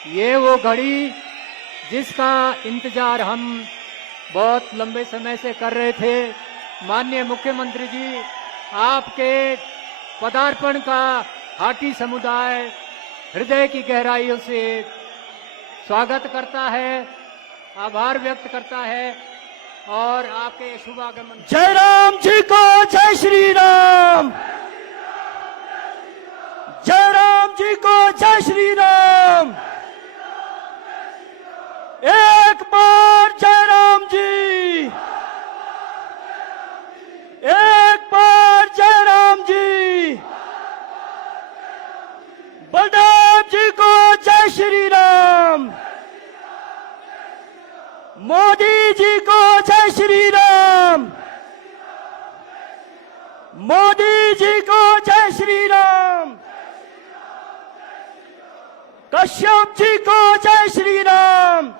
ये वो घड़ी जिसका इंतजार हम बहुत लंबे समय से कर रहे थे। माननीय मुख्यमंत्री जी, आपके पदार्पण का हाटी समुदाय हृदय की गहराइयों से स्वागत करता है, आभार व्यक्त करता है और आपके शुभागमन। जय राम जी को जय श्री राम। जय राम जी को जय श्री राम। एक बार जय राम जी, एक बार जय राम जी। बलदेव जी को जय श्री राम। मोदी जी को जय श्री राम। मोदी जी को जय श्री राम। कश्यप जी को जय श्री राम।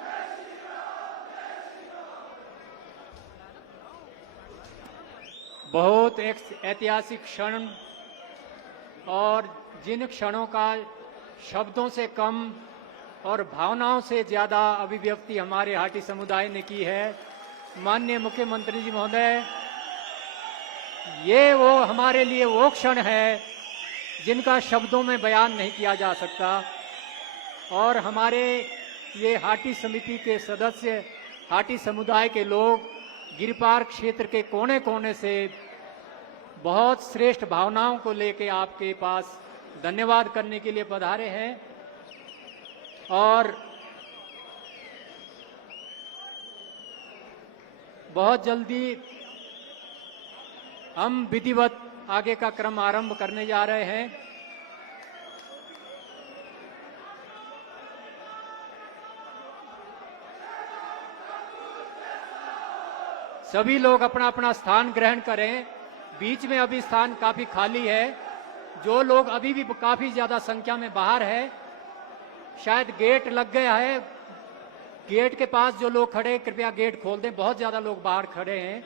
बहुत एक ऐतिहासिक क्षण और जिन क्षणों का शब्दों से कम और भावनाओं से ज्यादा अभिव्यक्ति हमारे हाटी समुदाय ने की है। माननीय मुख्यमंत्री जी महोदय, ये वो हमारे लिए वो क्षण है जिनका शब्दों में बयान नहीं किया जा सकता। और हमारे ये हाटी समिति के सदस्य, हाटी समुदाय के लोग गिरिपार क्षेत्र के कोने कोने से बहुत श्रेष्ठ भावनाओं को लेकर आपके पास धन्यवाद करने के लिए पधारे हैं। और बहुत जल्दी हम विधिवत आगे का क्रम आरंभ करने जा रहे हैं। सभी लोग अपना अपना स्थान ग्रहण करें। बीच में अभी स्थान काफी खाली है। जो लोग अभी भी काफी ज्यादा संख्या में बाहर है, शायद गेट लग गया है, गेट के पास जो लोग खड़े कृपया गेट खोल दें। बहुत ज्यादा लोग बाहर खड़े हैं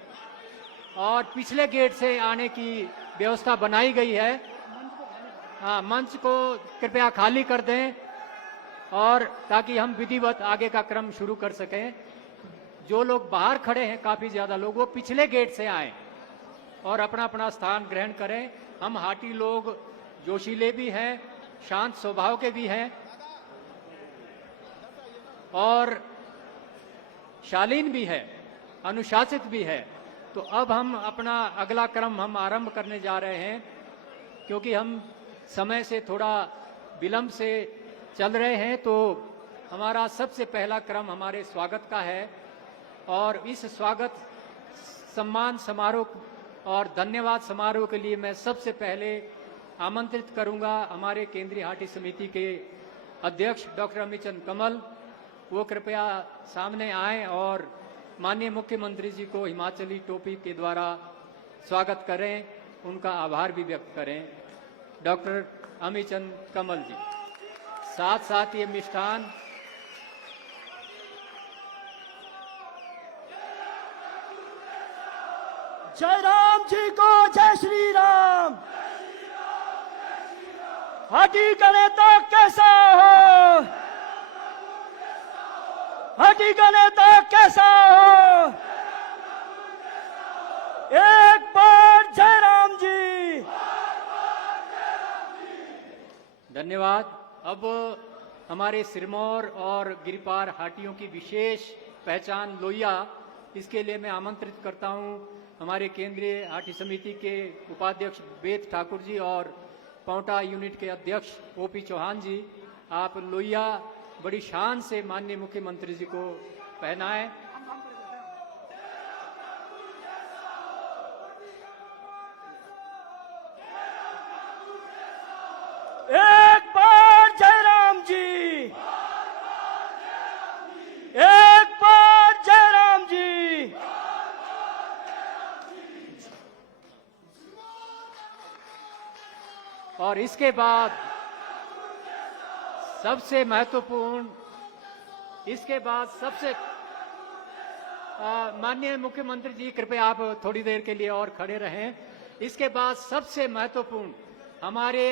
और पिछले गेट से आने की व्यवस्था बनाई गई है। हाँ, मंच को कृपया खाली कर दें और ताकि हम विधिवत आगे का क्रम शुरू कर सकें। जो लोग बाहर खड़े हैं काफी ज्यादा लोग, वो पिछले गेट से आए और अपना अपना स्थान ग्रहण करें। हम हाटी लोग जोशीले भी हैं, शांत स्वभाव के भी हैं और शालीन भी है, अनुशासित भी है। तो अब हम अपना अगला क्रम हम आरंभ करने जा रहे हैं, क्योंकि हम समय से थोड़ा विलंब से चल रहे हैं। तो हमारा सबसे पहला क्रम हमारे स्वागत का है और इस स्वागत सम्मान समारोह और धन्यवाद समारोह के लिए मैं सबसे पहले आमंत्रित करूंगा हमारे केंद्रीय हाटी समिति के अध्यक्ष डॉक्टर अमित चंद कमल। वो कृपया सामने आएं और माननीय मुख्यमंत्री जी को हिमाचली टोपी के द्वारा स्वागत करें, उनका आभार भी व्यक्त करें। डॉक्टर अमित चंद कमल जी, साथ साथ ये मिष्ठान जय राम जी को जय श्री राम। हाटी का नेता कैसा हो, हाटी का नेता कैसा हो। एक बार जय राम जी। धन्यवाद। अब हमारे सिरमौर और गिरिपार हाटियों की विशेष पहचान लोहिया, इसके लिए मैं आमंत्रित करता हूं हमारे केंद्रीय हाटी समिति के उपाध्यक्ष वेद ठाकुर जी और पौंटा यूनिट के अध्यक्ष ओपी चौहान जी। आप लोहिया बड़ी शान से माननीय मुख्यमंत्री जी को पहनाएं। एक बार जय राम जी, एक बार जय राम जी। और इसके बाद सबसे महत्वपूर्ण, माननीय मुख्यमंत्री जी कृपया आप थोड़ी देर के लिए और खड़े रहें। इसके बाद सबसे महत्वपूर्ण, हमारे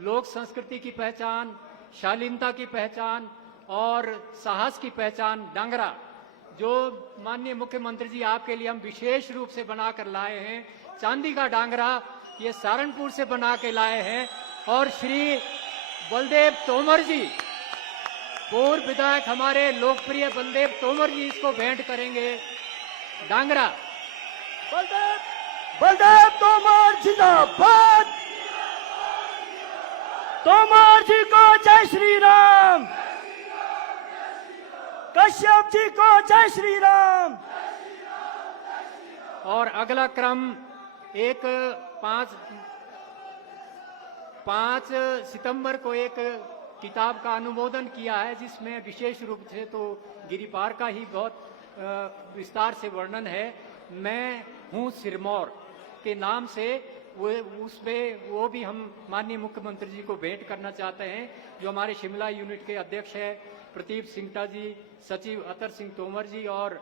लोक संस्कृति की पहचान, शालीनता की पहचान, और साहस की पहचान डांगरा, जो माननीय मुख्यमंत्री जी आपके लिए हम विशेष रूप से बनाकर लाए हैं। चांदी का डांगरा ये सहारनपुर से बना के लाए हैं। और श्री बलदेव तोमर जी, पूर्व विधायक हमारे लोकप्रिय बलदेव तोमर जी इसको भेंट करेंगे डांगरा। बलदेव तोमर जिंदाबाद। तोमर जी को जय श्री राम। कश्यप जी को जय श्री राम। और अगला क्रम एक 5 सितंबर को एक किताब का अनुमोदन किया है, जिसमें विशेष रूप से तो गिरिपार का ही बहुत विस्तार से वर्णन है। मैं हूँ सिरमौर के नाम से उसमें वो भी हम माननीय मुख्यमंत्री जी को भेंट करना चाहते हैं। जो हमारे शिमला यूनिट के अध्यक्ष है प्रदीप सिंगटा जी, सचिव अतर सिंह तोमर जी और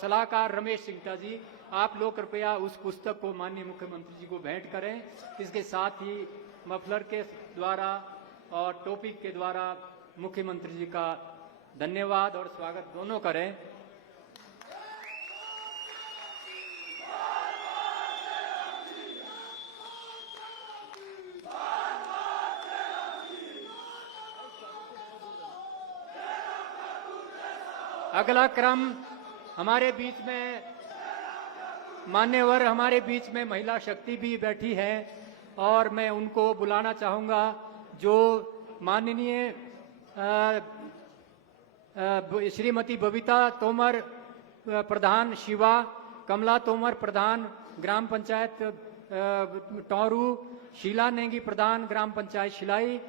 सलाहकार रमेश सिंगटा जी, आप लोग कृपया उस पुस्तक को माननीय मुख्यमंत्री जी को भेंट करें। इसके साथ ही मफलर के द्वारा और टोपी के द्वारा मुख्यमंत्री जी का धन्यवाद और स्वागत दोनों करें। अगला क्रम हमारे बीच में मान्यवर, हमारे बीच में महिला शक्ति भी बैठी है और मैं उनको बुलाना चाहूंगा। जो माननीय श्रीमती बबीता तोमर प्रधान शिवा, कमला तोमर प्रधान ग्राम पंचायत टौरू, शीला नेगी प्रधान ग्राम पंचायत शिलाई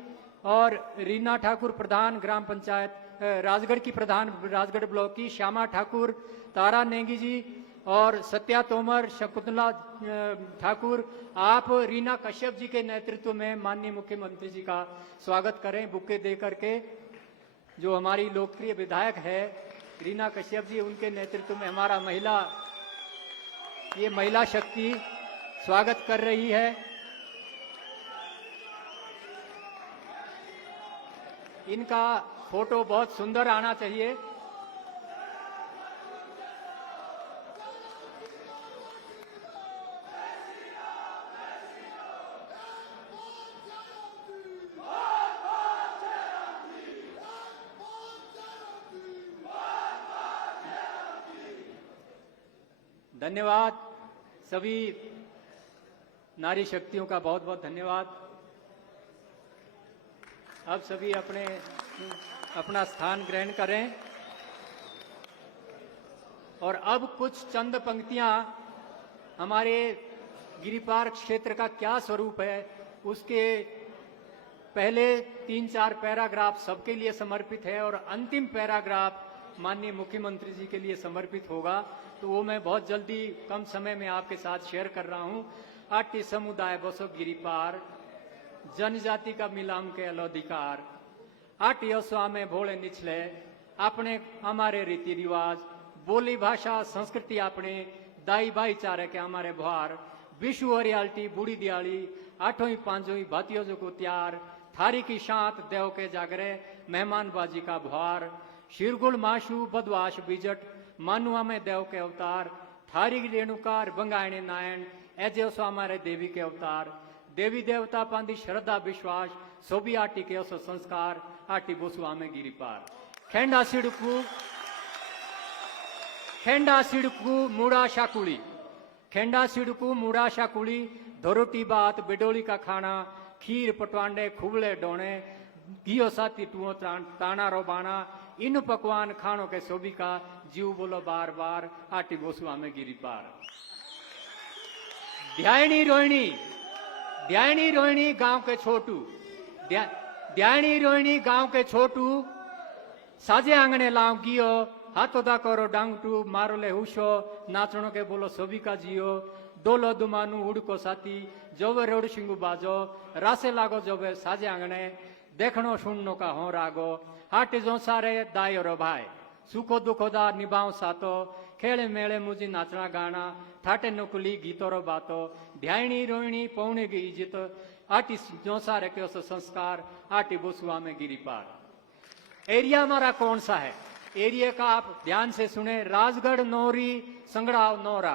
और रीना ठाकुर प्रधान ग्राम पंचायत राजगढ़ की प्रधान राजगढ़ ब्लॉक की, श्यामा ठाकुर, तारा नेगी जी और सत्या तोमर, शकुंतला ठाकुर, आप रीना कश्यप जी के नेतृत्व में माननीय मुख्यमंत्री जी का स्वागत करें बुके दे करके। जो हमारी लोकप्रिय विधायक है रीना कश्यप जी, उनके नेतृत्व में हमारा महिला शक्ति स्वागत कर रही है। इनका फोटो बहुत सुंदर आना चाहिए। धन्यवाद सभी नारी शक्तियों का, बहुत बहुत धन्यवाद। अब सभी अपना स्थान ग्रहण करें और अब कुछ चंद पंक्तियां हमारे गिरिपार क्षेत्र का क्या स्वरूप है उसके पहले 3-4 पैराग्राफ सबके लिए समर्पित है और अंतिम पैराग्राफ माननीय मुख्यमंत्री जी के लिए समर्पित होगा। तो वो मैं बहुत जल्दी कम समय में आपके साथ शेयर कर रहा हूं। आटी समुदाय बसो गिरिपार, जनजाति का मिलाम के अलोधिकार, आटियो स्वामे भोले निचले, अपने हमारे रीति रिवाज, बोली भाषा संस्कृति अपने, दाई भाईचारे के हमारे भार, विशु हरियालटी बूढ़ी दियाली, आठों पांचों भातियों जो को त्यार, थारी की शांत देव के जागरे, मेहमानबाजी का भार, शिरगुल माशु बदवाश बीजट, मानुआ में देव के अवतार, थारी रेणुकार बंगायने नायण, एजो सो हमारे देवी के अवतार, देवी देवता पांदी श्रद्धा विश्वास, सोबी आटी के असो संस्कार, आटी बोसुआ में गिरिपार। खेंडा सिड़कू मुड़ा शाकुली, खेंडा सिड़कू मुड़ा शाकुली, धोरोटी बात बिडोली का खाना, खीर पटवांडे खुबले डोने, घियो साथी टुओ ताना रोबाना, इन पकवान खानों के सोबी का, जीव बोलो बार बार, आटी बोसुआ में गिरिपार। ध्यानी रोहिणी गांव के छोटू, ध्यानी रोहिणी गांव के छोटू, साजे आंगने लाव गियो, हाथों दा करो डांगटू, मारो ले हुशो, नाचणो के बोलो सोबी का जियो, डोलो दुमानु उड़को साथी, जोवे रोड सिंगू बाजो, रासे लागो जोवे साजे आंगने, देखनो सुननो का हो रागो, हाटे जो सारे दायो रो भाई, सुखो दुखो दा निभाओ सातो, खेले मेले मुझी नाचना गाना, ठाटे नुकुली गीतो रो बातो, ध्यानी रोहिणी पौने की इज्जत, आटी जो सारे के संस्कार, आटी बोसुआ में गिरिपार। एरिया हमारा कौन सा है? एरिया का आप ध्यान से सुने। राजगढ़, नौरी, संगड़ाव, नौरा,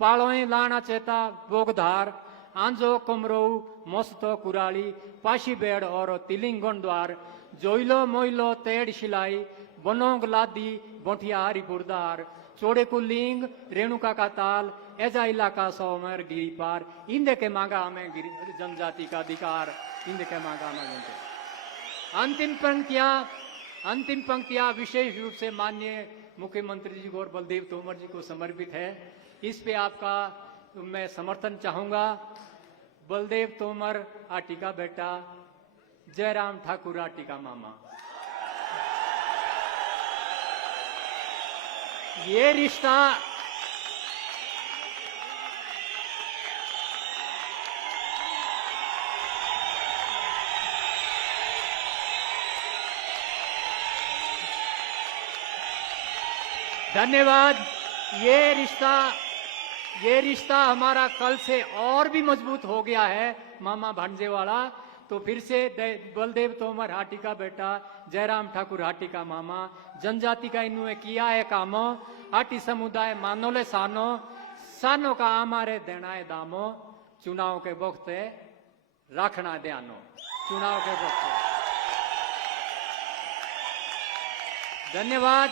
पालोए, लाना, चेता, बोगधार, आंजो, कुमरोऊ, मोस्तो, कुराली, पाशीबेड़ और तिलिंगन द्वार, जोइलो, मोइलो, तेड़, शिलाई, बनोंग, लादी, बोठिया, हरिपुरदार, चोड़े कुलिंग, रेणुका का ताल, ऐजा इलाका सोमर, गिरिपार, इंदे के मांगा हमें जनजाति का अधिकार, इंदे के मांगा हमें। अंतिम पंक्तियां विशेष रूप से माननीय मुख्यमंत्री जी को और बलदेव तोमर जी को समर्पित है। इस पे आपका मैं समर्थन चाहूंगा। बलदेव तोमर आटी का बेटा, जयराम ठाकुर आटी का मामा। ये रिश्ता धन्यवाद। ये रिश्ता हमारा कल से और भी मजबूत हो गया है, मामा भांजे वाला। तो फिर से बलदेव तोमर हाटी का बेटा, जयराम ठाकुर हाटी का मामा, जनजाति का इन्होंने किया है कामो, हाटी समुदाय मानोले सानो, सानो का हमारे देना है दामो, चुनाव के वक्त रखना ध्यानो, चुनाव के वक्त। धन्यवाद।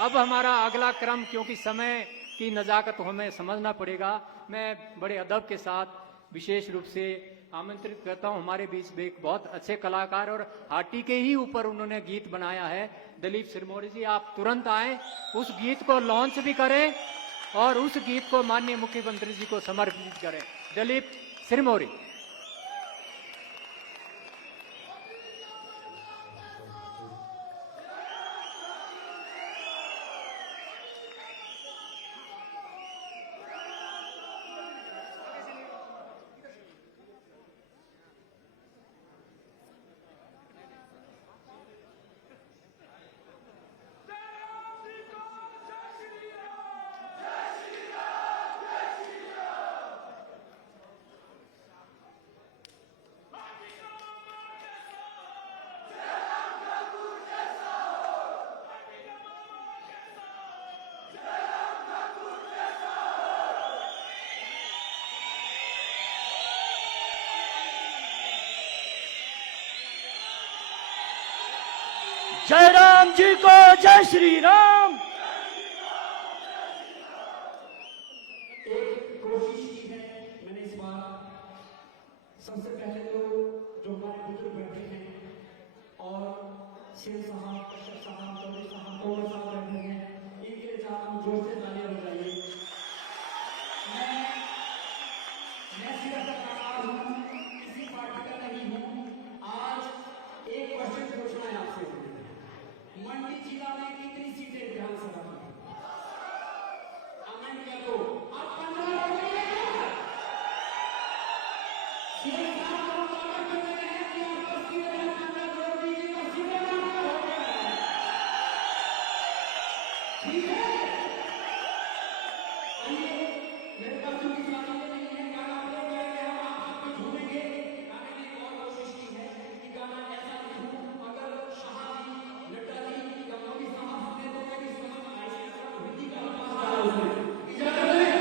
अब हमारा अगला क्रम, क्योंकि समय की नजाकत को हमें समझना पड़ेगा, मैं बड़े अदब के साथ विशेष रूप से आमंत्रित करता हूं। हमारे बीच में एक बहुत अच्छे कलाकार और हाटी के ही ऊपर उन्होंने गीत बनाया है, दलीप सिरमौरी जी। आप तुरंत आए, उस गीत को लॉन्च भी करें और उस गीत को माननीय मुख्यमंत्री जी को समर्पित करें। दलीप सिरमौरी। जय राम जी को जय श्री राम। एक कोशिश की है मैंने इस बार। सबसे पहले तो जो हमारे बुजुर्ग बैठे हैं और शेर साहब, कश्यप साहब, चौधरी साहब, तोमर साहब बैठे हैं, इनके लिए चाहता हूं जोर से तालियां बजाइए। मैं सिर्फ कलाकार हूं, किसी पार्टी का नहीं हूं। आज एक क्वेश्चन पूछना है आपसे। मंडी जिला में कितनी सीटें विधानसभा की? कमेंट कर दो। आप 15 हो गए हैं। शेर साहब को दावा कर रहे हैं कि आप 15 जोड़ दीजिएगा, सीधे नाम हो गया है। ठीक है, आइए, मेरे पास कोई साथी नहीं है, गाना प्ले करेंगे, हम आप सबको झूमेंगे। गाने की एक और कोशिश की है कि गाना ऐसा लिखूं, अगर शाहजी, नड्डा जी या मोदी साहब हमें तो मेरी समझ में आए इसका हिंदी का अल्फाज डाला उसमें। इजाजत है?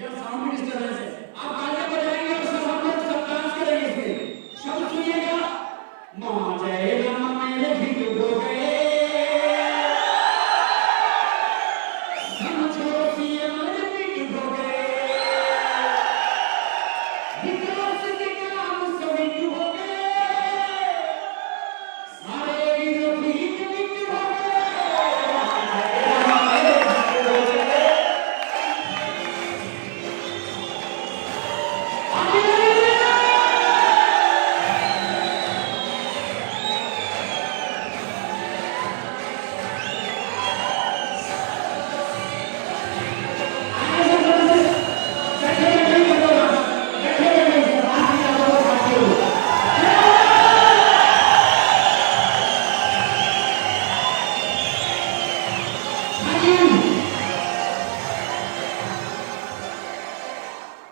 यह साउंड डिस्टर्बेंस है। आप तालियां बजाएंगे और सब हम लोग सब डांस करेंगे इसमें। शब्द सुनिएगा, माँ जय राम मेरे भिग हो गए, समझो सीएम भिग हो गए, विकास के काम सभी हो गए, सारे विरोधी भिग हो गए।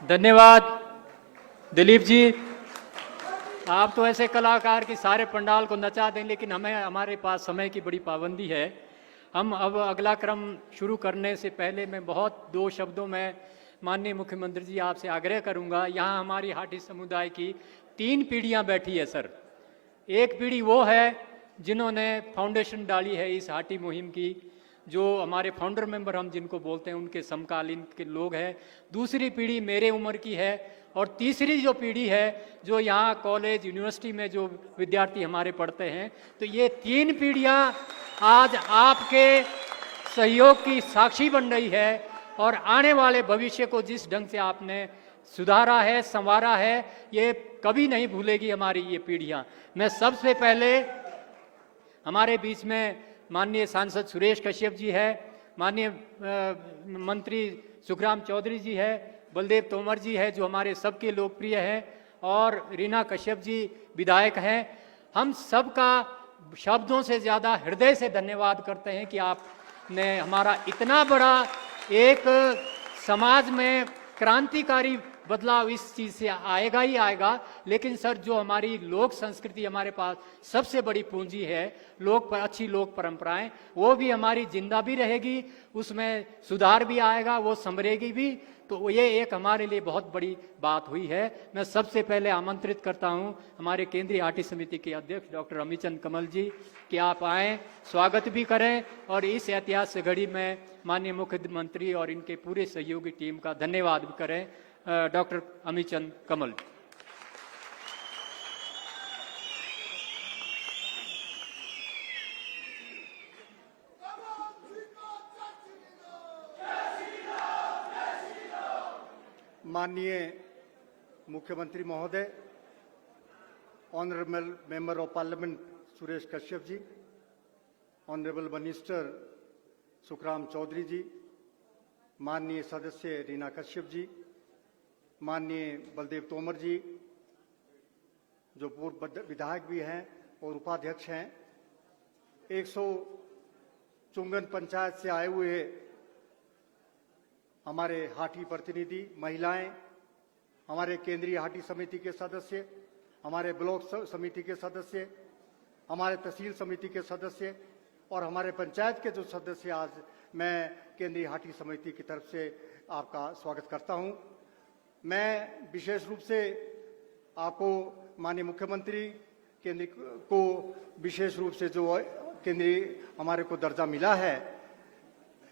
धन्यवाद दिलीप जी। आप तो ऐसे कलाकार कि सारे पंडाल को नचा दें, लेकिन हमारे पास समय की बड़ी पाबंदी है। हम अब अगला क्रम शुरू करने से पहले मैं दो शब्दों में माननीय मुख्यमंत्री जी आपसे आग्रह करूंगा। यहाँ हमारी हाटी समुदाय की 3 पीढ़ियाँ बैठी है सर। एक पीढ़ी वो है जिन्होंने फाउंडेशन डाली है इस हाटी मुहिम की, जो हमारे फाउंडर मेंबर हम जिनको बोलते हैं, उनके समकालीन के लोग हैं। दूसरी पीढ़ी मेरे उम्र की है, और तीसरी जो पीढ़ी है जो यहाँ कॉलेज यूनिवर्सिटी में जो विद्यार्थी हमारे पढ़ते हैं। तो ये 3 पीढ़ियाँ आज आपके सहयोग की साक्षी बन रही है, और आने वाले भविष्य को जिस ढंग से आपने सुधारा है, संवारा है, ये कभी नहीं भूलेगी हमारी ये पीढ़ियाँ। मैं सबसे पहले हमारे बीच में माननीय सांसद सुरेश कश्यप जी है, माननीय मंत्री सुखराम चौधरी जी है, बलदेव तोमर जी है जो हमारे सबके लोकप्रिय हैं, और रीना कश्यप जी विधायक हैं। हम सबका शब्दों से ज़्यादा हृदय से धन्यवाद करते हैं कि आपने हमारा इतना बड़ा एक समाज में क्रांतिकारी बदलाव इस चीज़ से आएगा ही आएगा। लेकिन सर, जो हमारी लोक संस्कृति, हमारे पास सबसे बड़ी पूंजी है अच्छी लोक परंपराएं, वो भी हमारी जिंदा भी रहेगी, उसमें सुधार भी आएगा, वो संभरेगी भी। तो ये एक हमारे लिए बहुत बड़ी बात हुई है। मैं सबसे पहले आमंत्रित करता हूं हमारे केंद्रीय हाटी समिति के अध्यक्ष डॉक्टर अमीचंद कमल जी कि आप आएँ, स्वागत भी करें, और इस ऐतिहासिक घड़ी में माननीय मुख्यमंत्री और इनके पूरे सहयोगी टीम का धन्यवाद भी करें। डॉक्टर अमीचंद कमल। माननीय मुख्यमंत्री महोदय, honourable member of parliament Suresh Kashyap ji, honourable minister Sukhram Chaudhary ji, माननीय सदस्य रीना कश्यप जी, माननीय बलदेव तोमर जी जो पूर्व विधायक भी हैं और उपाध्यक्ष हैं, 154 पंचायत से आए हुए हमारे हाटी प्रतिनिधि, महिलाएं, हमारे केंद्रीय हाटी समिति के सदस्य, हमारे ब्लॉक समिति के सदस्य, हमारे तहसील समिति के सदस्य और हमारे पंचायत के जो सदस्य, आज मैं केंद्रीय हाटी समिति की तरफ से आपका स्वागत करता हूं। मैं विशेष रूप से आपको माननीय मुख्यमंत्री केंद्र को विशेष रूप से जो केंद्रीय हमारे को दर्जा मिला है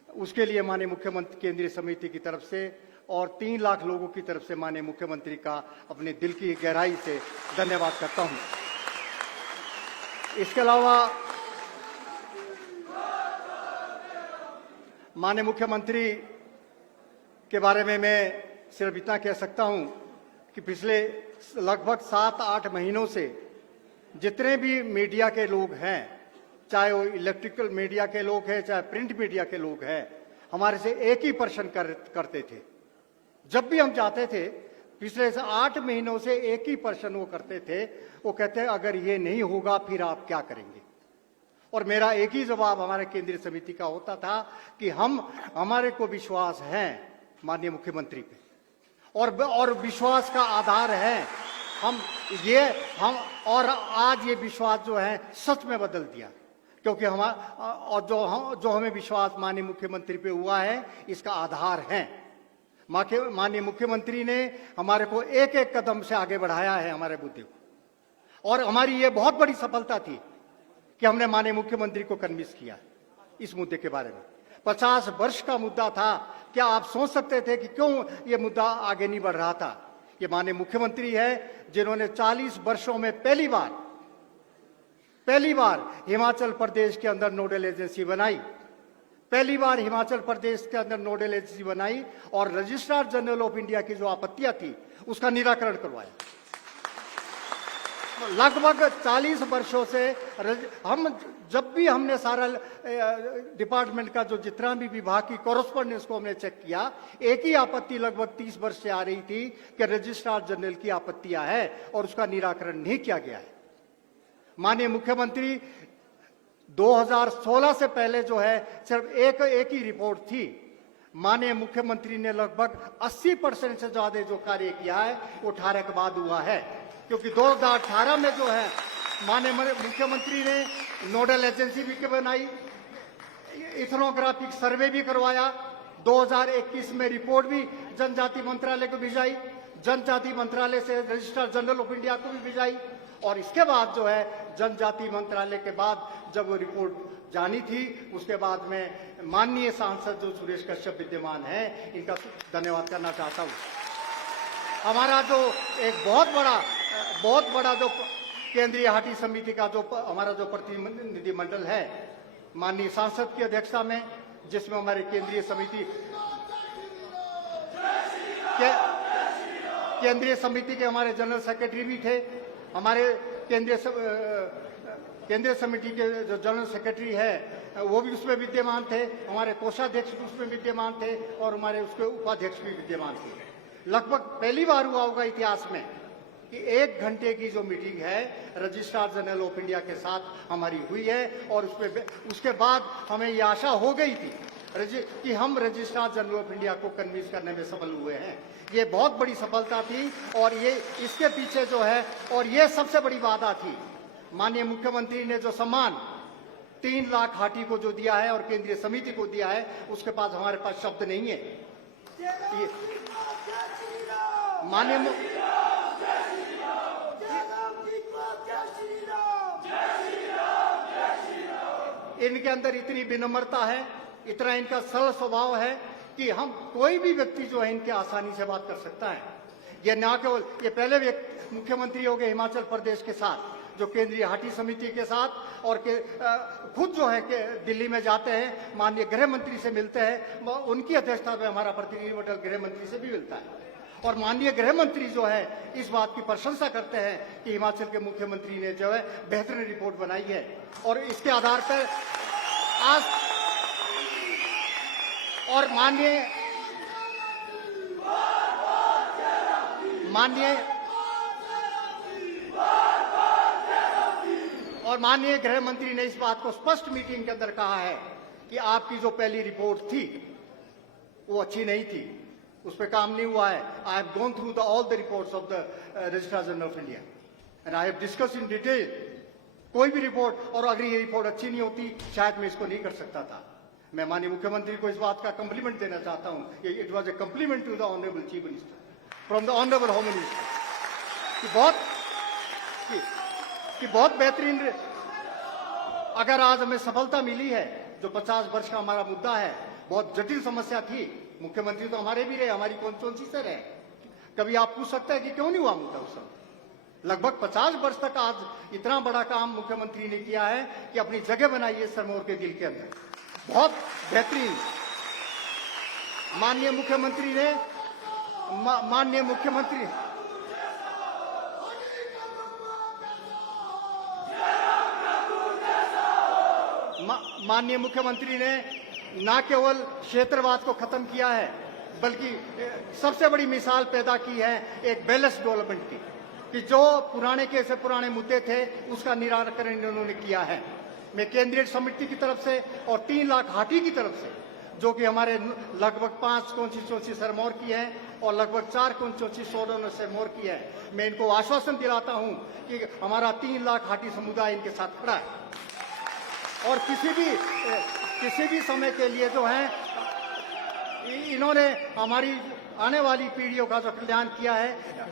उसके लिए माननीय मुख्यमंत्री केंद्रीय समिति की तरफ से और 3 लाख लोगों की तरफ से माननीय मुख्यमंत्री का अपने दिल की गहराई से धन्यवाद करता हूं। इसके अलावा माननीय मुख्यमंत्री के बारे में मैं सिर्फ इतना कह सकता हूं कि पिछले लगभग 7-8 महीनों से जितने भी मीडिया के लोग हैं, चाहे वो इलेक्ट्रिकल मीडिया के लोग हैं, चाहे प्रिंट मीडिया के लोग हैं, हमारे से एक ही प्रश्न करते थे। जब भी हम जाते थे, पिछले 8 महीनों से एक ही प्रश्न वो करते थे, वो कहते हैं अगर ये नहीं होगा फिर आप क्या करेंगे। और मेरा एक ही जवाब हमारे केंद्रीय समिति का होता था कि हमारे को विश्वास है माननीय मुख्यमंत्री पे, और विश्वास का आधार है हम और आज ये विश्वास जो है सच में बदल दिया क्योंकि और जो हमें विश्वास माननीय मुख्यमंत्री पे हुआ है, इसका आधार है माननीय मुख्यमंत्री ने हमारे को एक एक कदम से आगे बढ़ाया है हमारे मुद्दे को। और हमारी ये बहुत बड़ी सफलता थी कि हमने माननीय मुख्यमंत्री को कन्विंस किया इस मुद्दे के बारे में। 50 वर्ष का मुद्दा था। क्या आप सोच सकते थे कि क्यों ये मुद्दा आगे नहीं बढ़ रहा था? ये माननीय मुख्यमंत्री है जिन्होंने 40 वर्षों में पहली बार हिमाचल प्रदेश के अंदर नोडल एजेंसी बनाई, पहली बार हिमाचल प्रदेश के अंदर नोडल एजेंसी बनाई और रजिस्ट्रार जनरल ऑफ इंडिया की जो आपत्तियां थी उसका निराकरण करवाया। लगभग 40 वर्षों से हम जब भी हमने सारा डिपार्टमेंट का जो जितना भी विभाग की कॉरेस्पॉन्डेंस को हमने चेक किया, एक ही आपत्ति लगभग 30 वर्ष से आ रही थी कि रजिस्ट्रार जनरल की आपत्तियां है और उसका निराकरण नहीं किया गया है। माननीय मुख्यमंत्री 2016 से पहले जो है सिर्फ एक ही रिपोर्ट थी। माननीय मुख्यमंत्री ने लगभग 80% से ज्यादा जो कार्य किया है वो 18 के बाद हुआ है, क्योंकि 2018 में जो है माननीय मुख्यमंत्री ने नोडल एजेंसी भी बनाई, इथनोग्राफिक सर्वे भी करवाया, 2021 में रिपोर्ट भी जनजाति मंत्रालय को भिजाई, जनजाति मंत्रालय से रजिस्ट्रार जनरल ऑफ इंडिया को भी भिजाई, और इसके बाद जो है जनजाति मंत्रालय के बाद जब वो रिपोर्ट जानी थी उसके बाद में माननीय सांसद जो सुरेश कश्यप विद्यमान है, इनका धन्यवाद करना चाहता हूँ। हमारा जो एक बहुत बड़ा जो केंद्रीय हाटी समिति का जो हमारा जो प्रतिनिधि मंडल है माननीय सांसद की अध्यक्षता में, जिसमें हमारे केंद्रीय समिति के हमारे जनरल सेक्रेटरी भी थे, हमारे केंद्रीय समिति के जो जनरल सेक्रेटरी है वो भी उसमें विद्यमान थे, हमारे कोषाध्यक्ष भी उसमें विद्यमान थे और हमारे उसके उपाध्यक्ष भी विद्यमान थे। लगभग पहली बार हुआ होगा इतिहास में कि 1 घंटे की जो मीटिंग है रजिस्ट्रार जनरल ऑफ इंडिया के साथ हमारी हुई है, और उसके बाद हमें ये आशा हो गई थी कि हम रजिस्ट्रार जनरल ऑफ इंडिया को कन्विंस करने में सफल हुए हैं। ये बहुत बड़ी सफलता थी और ये इसके पीछे जो है, और ये सबसे बड़ी बाधा थी, माननीय मुख्यमंत्री ने जो सम्मान 3 लाख हाटी को जो दिया है और केंद्रीय समिति को दिया है, उसके पास हमारे पास शब्द नहीं है। इनके अंदर इतनी विनम्रता है, इतना इनका सरल स्वभाव है कि हम कोई भी व्यक्ति जो है इनके आसानी से बात कर सकता है। ये ना केवल ये पहले मुख्यमंत्री हो गए हिमाचल प्रदेश के साथ, जो केंद्रीय हाटी समिति के साथ, और खुद जो है कि दिल्ली में जाते हैं, माननीय गृह मंत्री से मिलते हैं, उनकी अध्यक्षता में हमारा प्रतिनिधिमंडल गृह मंत्री से भी मिलता है, और माननीय गृह मंत्री जो है इस बात की प्रशंसा करते हैं कि हिमाचल के मुख्यमंत्री ने जो है बेहतरीन रिपोर्ट बनाई है, और इसके आधार पर आज और माननीय गृह मंत्री ने इस बात को स्पष्ट मीटिंग के अंदर कहा है कि आपकी जो पहली रिपोर्ट थी वो अच्छी नहीं थी, उस पर काम नहीं हुआ है। I have gone through all the reports of the registrar general of India and I have discuss in detail कोई भी रिपोर्ट, और अगर ये रिपोर्ट अच्छी नहीं होती शायद मैं इसको नहीं कर सकता था। मैं माननीय मुख्यमंत्री को इस बात का कॉम्प्लीमेंट देना चाहता हूं। It was a compliment to the honourable chief minister from the honourable home minister कि बहुत बेहतरीन। अगर आज हमें सफलता मिली है, जो 50 वर्ष का हमारा मुद्दा है, बहुत जटिल समस्या थी, मुख्यमंत्री तो हमारे भी रहे, हमारी कॉन्स्टिट्यूएंसी से रहे, कभी आप पूछ सकते हैं कि क्यों नहीं हुआ मुद्दा उस समय। लगभग 50 वर्ष तक आज इतना बड़ा काम मुख्यमंत्री ने किया है कि अपनी जगह बनाई है सिरमौर के दिल के अंदर, बहुत बेहतरीन। माननीय मुख्यमंत्री ने माननीय मुख्यमंत्री ने न केवल क्षेत्रवाद को खत्म किया है, बल्कि सबसे बड़ी मिसाल पैदा की है एक बैलेंस डेवलपमेंट की, कि जो पुराने मुद्दे थे उसका निराकरण इन्होंने किया है। मैं केंद्रीय समिति की तरफ से और 3 लाख हाटी की तरफ से, जो कि हमारे लगभग 5 कॉन्स्टिट्यूएंसी सिरमौर की है और लगभग 4 कॉन्स्टिट्यूएंसी सोडन सिरमौर की है, मैं इनको आश्वासन दिलाता हूं कि हमारा 3 लाख हाटी समुदाय इनके साथ खड़ा है। और किसी भी समय के लिए जो है इन्होंने हमारी आने वाली पीढ़ियों का जो कल्याण किया है।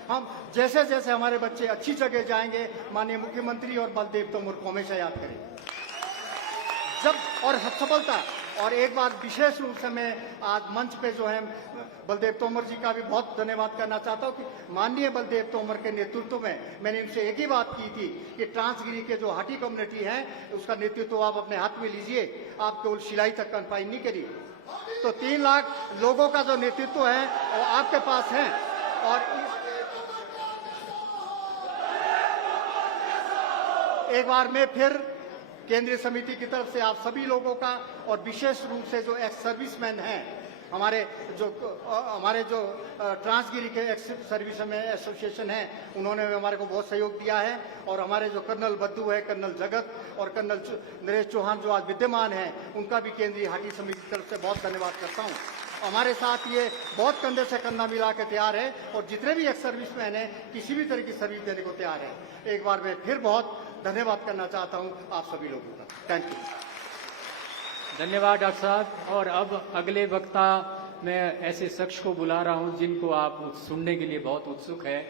हम जैसे जैसे हमारे बच्चे अच्छी जगह जाएंगे, माननीय मुख्यमंत्री और बलदेव तोमर को हमेशा याद करेंगे। जब और सफलता, और एक बार विशेष रूप से मैं आज मंच पे जो है बलदेव तोमर जी का भी बहुत धन्यवाद करना चाहता हूँ कि माननीय बलदेव तोमर के नेतृत्व में मैंने इनसे एक ही बात की थी कि ट्रांसगिरी के जो हाटी कम्युनिटी है उसका नेतृत्व आप अपने हाथ में लीजिए, आप केवल सिलाई तक कन्फाइन नहीं करिए। तो 3 लाख लोगों का जो नेतृत्व है वो आपके पास है। और एक बार मैं फिर केंद्रीय समिति की तरफ से आप सभी लोगों का, और विशेष रूप से जो एक्स सर्विसमैन हैं, हमारे जो ट्रांसगिरी के एक्स सर्विसमैन एसोसिएशन है, उन्होंने भी हमारे को बहुत सहयोग दिया है। और हमारे जो कर्नल बद्दू है, कर्नल जगत और कर्नल नरेश चौहान जो आज विद्यमान हैं, उनका भी केंद्रीय हाटी समिति की तरफ से बहुत धन्यवाद करता हूँ। हमारे साथ ये बहुत कंधे से कंधा मिला के तैयार है, और जितने भी एक्स सर्विसमैन हैं किसी भी तरह की सर्विस देने को तैयार है। एक बार मैं फिर बहुत धन्यवाद करना चाहता हूँ आप सभी लोगों का। Thank you. धन्यवाद डॉक्टर साहब। और अब अगले वक्ता मैं ऐसे शख्स को बुला रहा हूं जिनको आप सुनने के लिए बहुत उत्सुक है।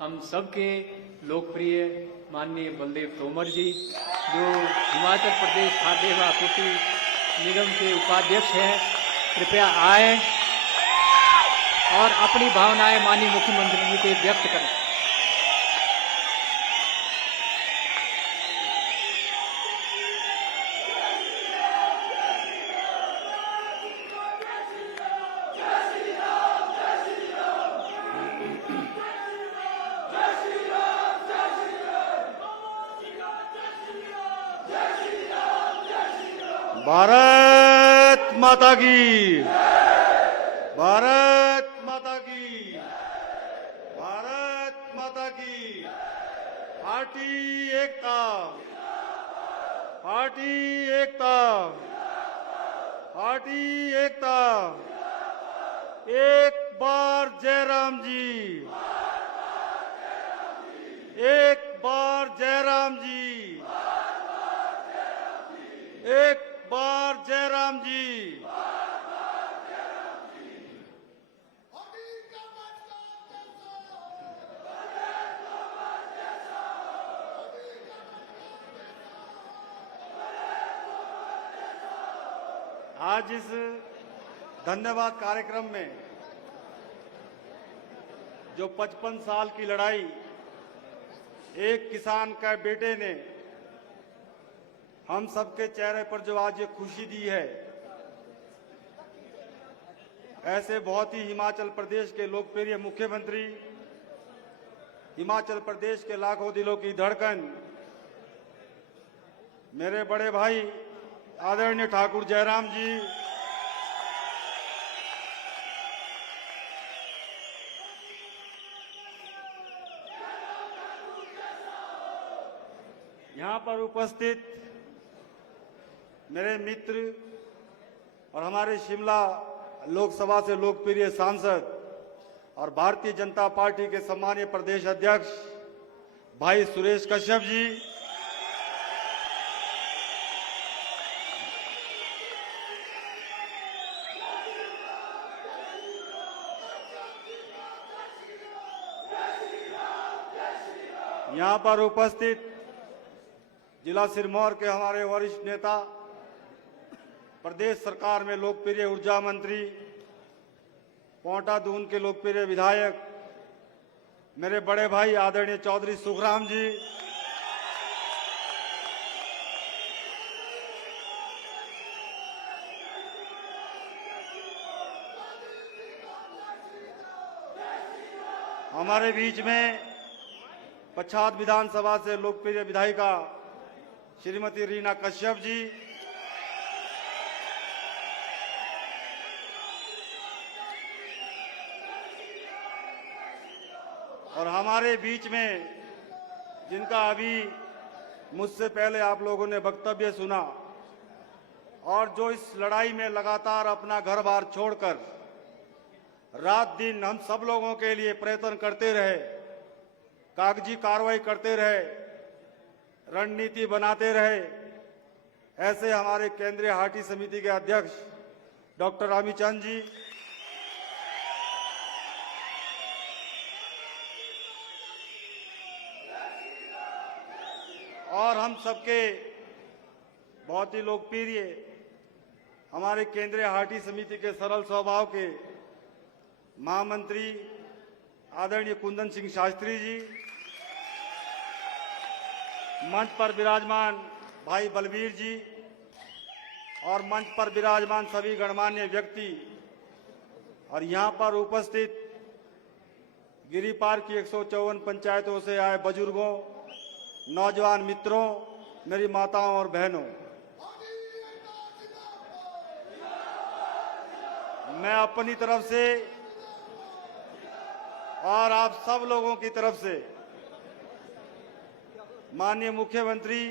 हम सबके लोकप्रिय माननीय बलदेव तोमर जी, जो हिमाचल प्रदेश खाद्य एवं आपूर्ति निगम के उपाध्यक्ष हैं, कृपया आए और अपनी भावनाएं माननीय मुख्यमंत्री जी के व्यक्त करें। भारत माता की, भारत माता की, भारत माता की। पार्टी एकता, पार्टी एकता, पार्टी एकता। एक बार जयराम जी, एक बार जयराम जी, एक बार जयराम जी। आज इस धन्यवाद कार्यक्रम में जो 55 साल की लड़ाई एक किसान का बेटे ने हम सबके चेहरे पर जो आज ये खुशी दी है, ऐसे बहुत ही हिमाचल प्रदेश के लोकप्रिय मुख्यमंत्री, हिमाचल प्रदेश के लाखों दिलों की धड़कन, मेरे बड़े भाई आदरणीय ठाकुर जयराम जी, यहाँ पर उपस्थित मेरे मित्र और हमारे शिमला लोकसभा से लोकप्रिय सांसद और भारतीय जनता पार्टी के सम्मानीय प्रदेश अध्यक्ष भाई सुरेश कश्यप जी, यहाँ पर उपस्थित जिला सिरमौर के हमारे वरिष्ठ नेता, प्रदेश सरकार में लोकप्रिय ऊर्जा मंत्री, पोंटा दून के लोकप्रिय विधायक मेरे बड़े भाई आदरणीय चौधरी सुखराम जी, हमारे बीच में पच्छाद विधानसभा से लोकप्रिय विधायिका श्रीमती रीना कश्यप जी, और हमारे बीच में जिनका अभी मुझसे पहले आप लोगों ने वक्तव्य सुना और जो इस लड़ाई में लगातार अपना घर बार छोड़कर रात दिन हम सब लोगों के लिए प्रयत्न करते रहे, कागजी कार्रवाई करते रहे, रणनीति बनाते रहे, ऐसे हमारे केंद्रीय हाटी समिति के अध्यक्ष डॉक्टर रामीचंद जी, और हम सबके बहुत ही लोकप्रिय हमारे केंद्रीय हाटी समिति के सरल स्वभाव के महामंत्री आदरणीय कुंदन सिंह शास्त्री जी, मंच पर विराजमान भाई बलबीर जी और मंच पर विराजमान सभी गणमान्य व्यक्ति और यहाँ पर उपस्थित गिरिपार की 154 पंचायतों से आए बुजुर्गों, नौजवान मित्रों, मेरी माताओं और बहनों, मैं अपनी तरफ से और आप सब लोगों की तरफ से माननीय मुख्यमंत्री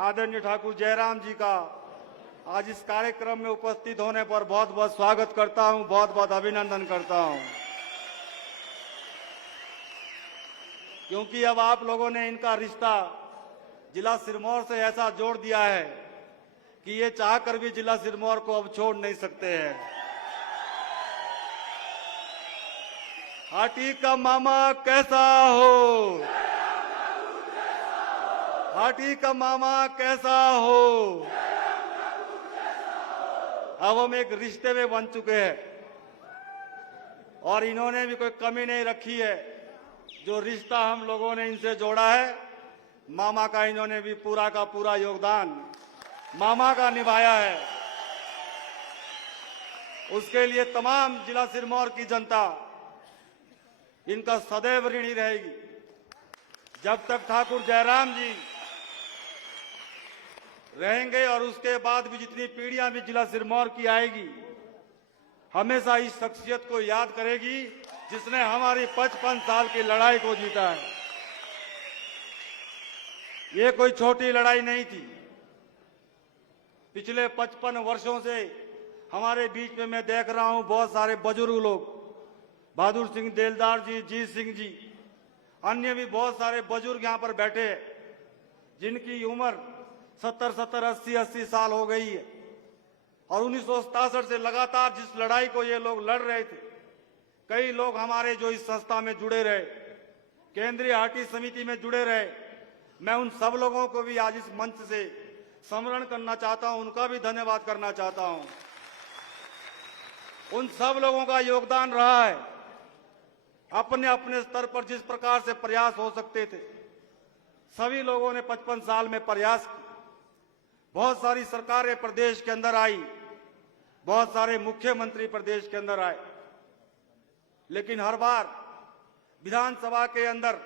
आदरणीय ठाकुर जयराम जी का आज इस कार्यक्रम में उपस्थित होने पर बहुत बहुत स्वागत करता हूं, बहुत बहुत अभिनंदन करता हूं। क्योंकि अब आप लोगों ने इनका रिश्ता जिला सिरमौर से ऐसा जोड़ दिया है कि ये चाहकर भी जिला सिरमौर को अब छोड़ नहीं सकते हैं। हाटी का मामा कैसा हो, हाटी का मामा कैसा हो, अब हम एक रिश्ते में बन चुके हैं और इन्होंने भी कोई कमी नहीं रखी है। जो रिश्ता हम लोगों ने इनसे जोड़ा है, मामा का इन्होंने भी पूरा का पूरा योगदान मामा का निभाया है। उसके लिए तमाम जिला सिरमौर की जनता इनका सदैव ऋणी रहेगी। जब तक ठाकुर जयराम जी रहेंगे और उसके बाद भी जितनी पीढ़ियां भी जिला सिरमौर की आएगी, हमेशा इस शख्सियत को याद करेगी जिसने हमारी 55 साल की लड़ाई को जीता है। ये कोई छोटी लड़ाई नहीं थी। पिछले 55 वर्षों से हमारे बीच में मैं देख रहा हूं बहुत सारे बुजुर्ग लोग, बहादुर सिंह देलदार जी, जीत सिंह जी, अन्य भी बहुत सारे बुजुर्ग यहाँ पर बैठे हैं जिनकी उम्र 70-70, 80-80 साल हो गई है। और 1967 से लगातार जिस लड़ाई को ये लोग लड़ रहे थे, कई लोग हमारे जो इस संस्था में जुड़े रहे, केंद्रीय हाटी समिति में जुड़े रहे, मैं उन सब लोगों को भी आज इस मंच से स्मरण करना चाहता हूं, उनका भी धन्यवाद करना चाहता हूं। उन सब लोगों का योगदान रहा है। अपने अपने स्तर पर जिस प्रकार से प्रयास हो सकते थे, सभी लोगों ने 55 साल में प्रयास किया। बहुत सारी सरकारें प्रदेश के अंदर आई, बहुत सारे मुख्यमंत्री प्रदेश के अंदर आए, लेकिन हर बार विधानसभा के अंदर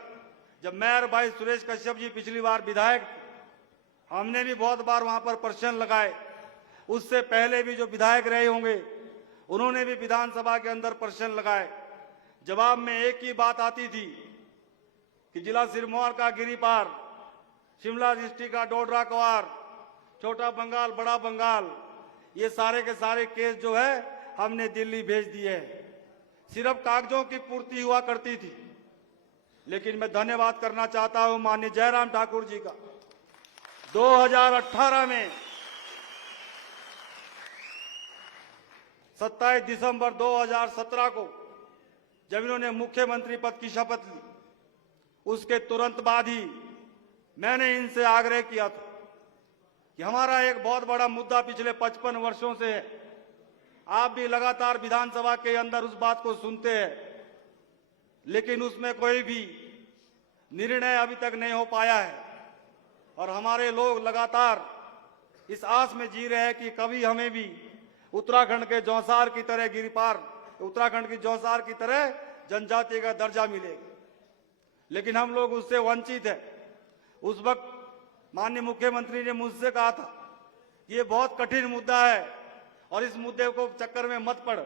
जब मेयर भाई सुरेश कश्यप जी पिछली बार विधायक थे, हमने भी बहुत बार वहां पर प्रश्न लगाए। उससे पहले भी जो विधायक रहे होंगे उन्होंने भी विधानसभा के अंदर प्रश्न लगाए। जवाब में एक ही बात आती थी कि जिला सिरमौर का गिरिपार, शिमला डिस्ट्रिक्ट का डोडरा क्वार, छोटा बंगाल, बड़ा बंगाल, ये सारे के सारे केस जो है हमने दिल्ली भेज दिए हैं। सिर्फ कागजों की पूर्ति हुआ करती थी। लेकिन मैं धन्यवाद करना चाहता हूं माननीय जयराम ठाकुर जी का। 2018 में 27 दिसंबर 2017 को जब इन्होंने मुख्यमंत्री पद की शपथ ली, उसके तुरंत बाद ही मैंने इनसे आग्रह किया था कि हमारा एक बहुत बड़ा मुद्दा पिछले 55 वर्षों से है। आप भी लगातार विधानसभा के अंदर उस बात को सुनते हैं, लेकिन उसमें कोई भी निर्णय अभी तक नहीं हो पाया है। और हमारे लोग लगातार इस आस में जी रहे हैं कि कभी हमें भी उत्तराखंड के जौसार की तरह गिरिपार, उत्तराखंड की जौसार की तरह जनजाति का दर्जा मिलेगा। लेकिन हम लोग उससे वंचित हैं। उस वक्त माननीय मुख्यमंत्री ने मुझसे कहा था ये बहुत कठिन मुद्दा है और इस मुद्दे को चक्कर में मत पड़,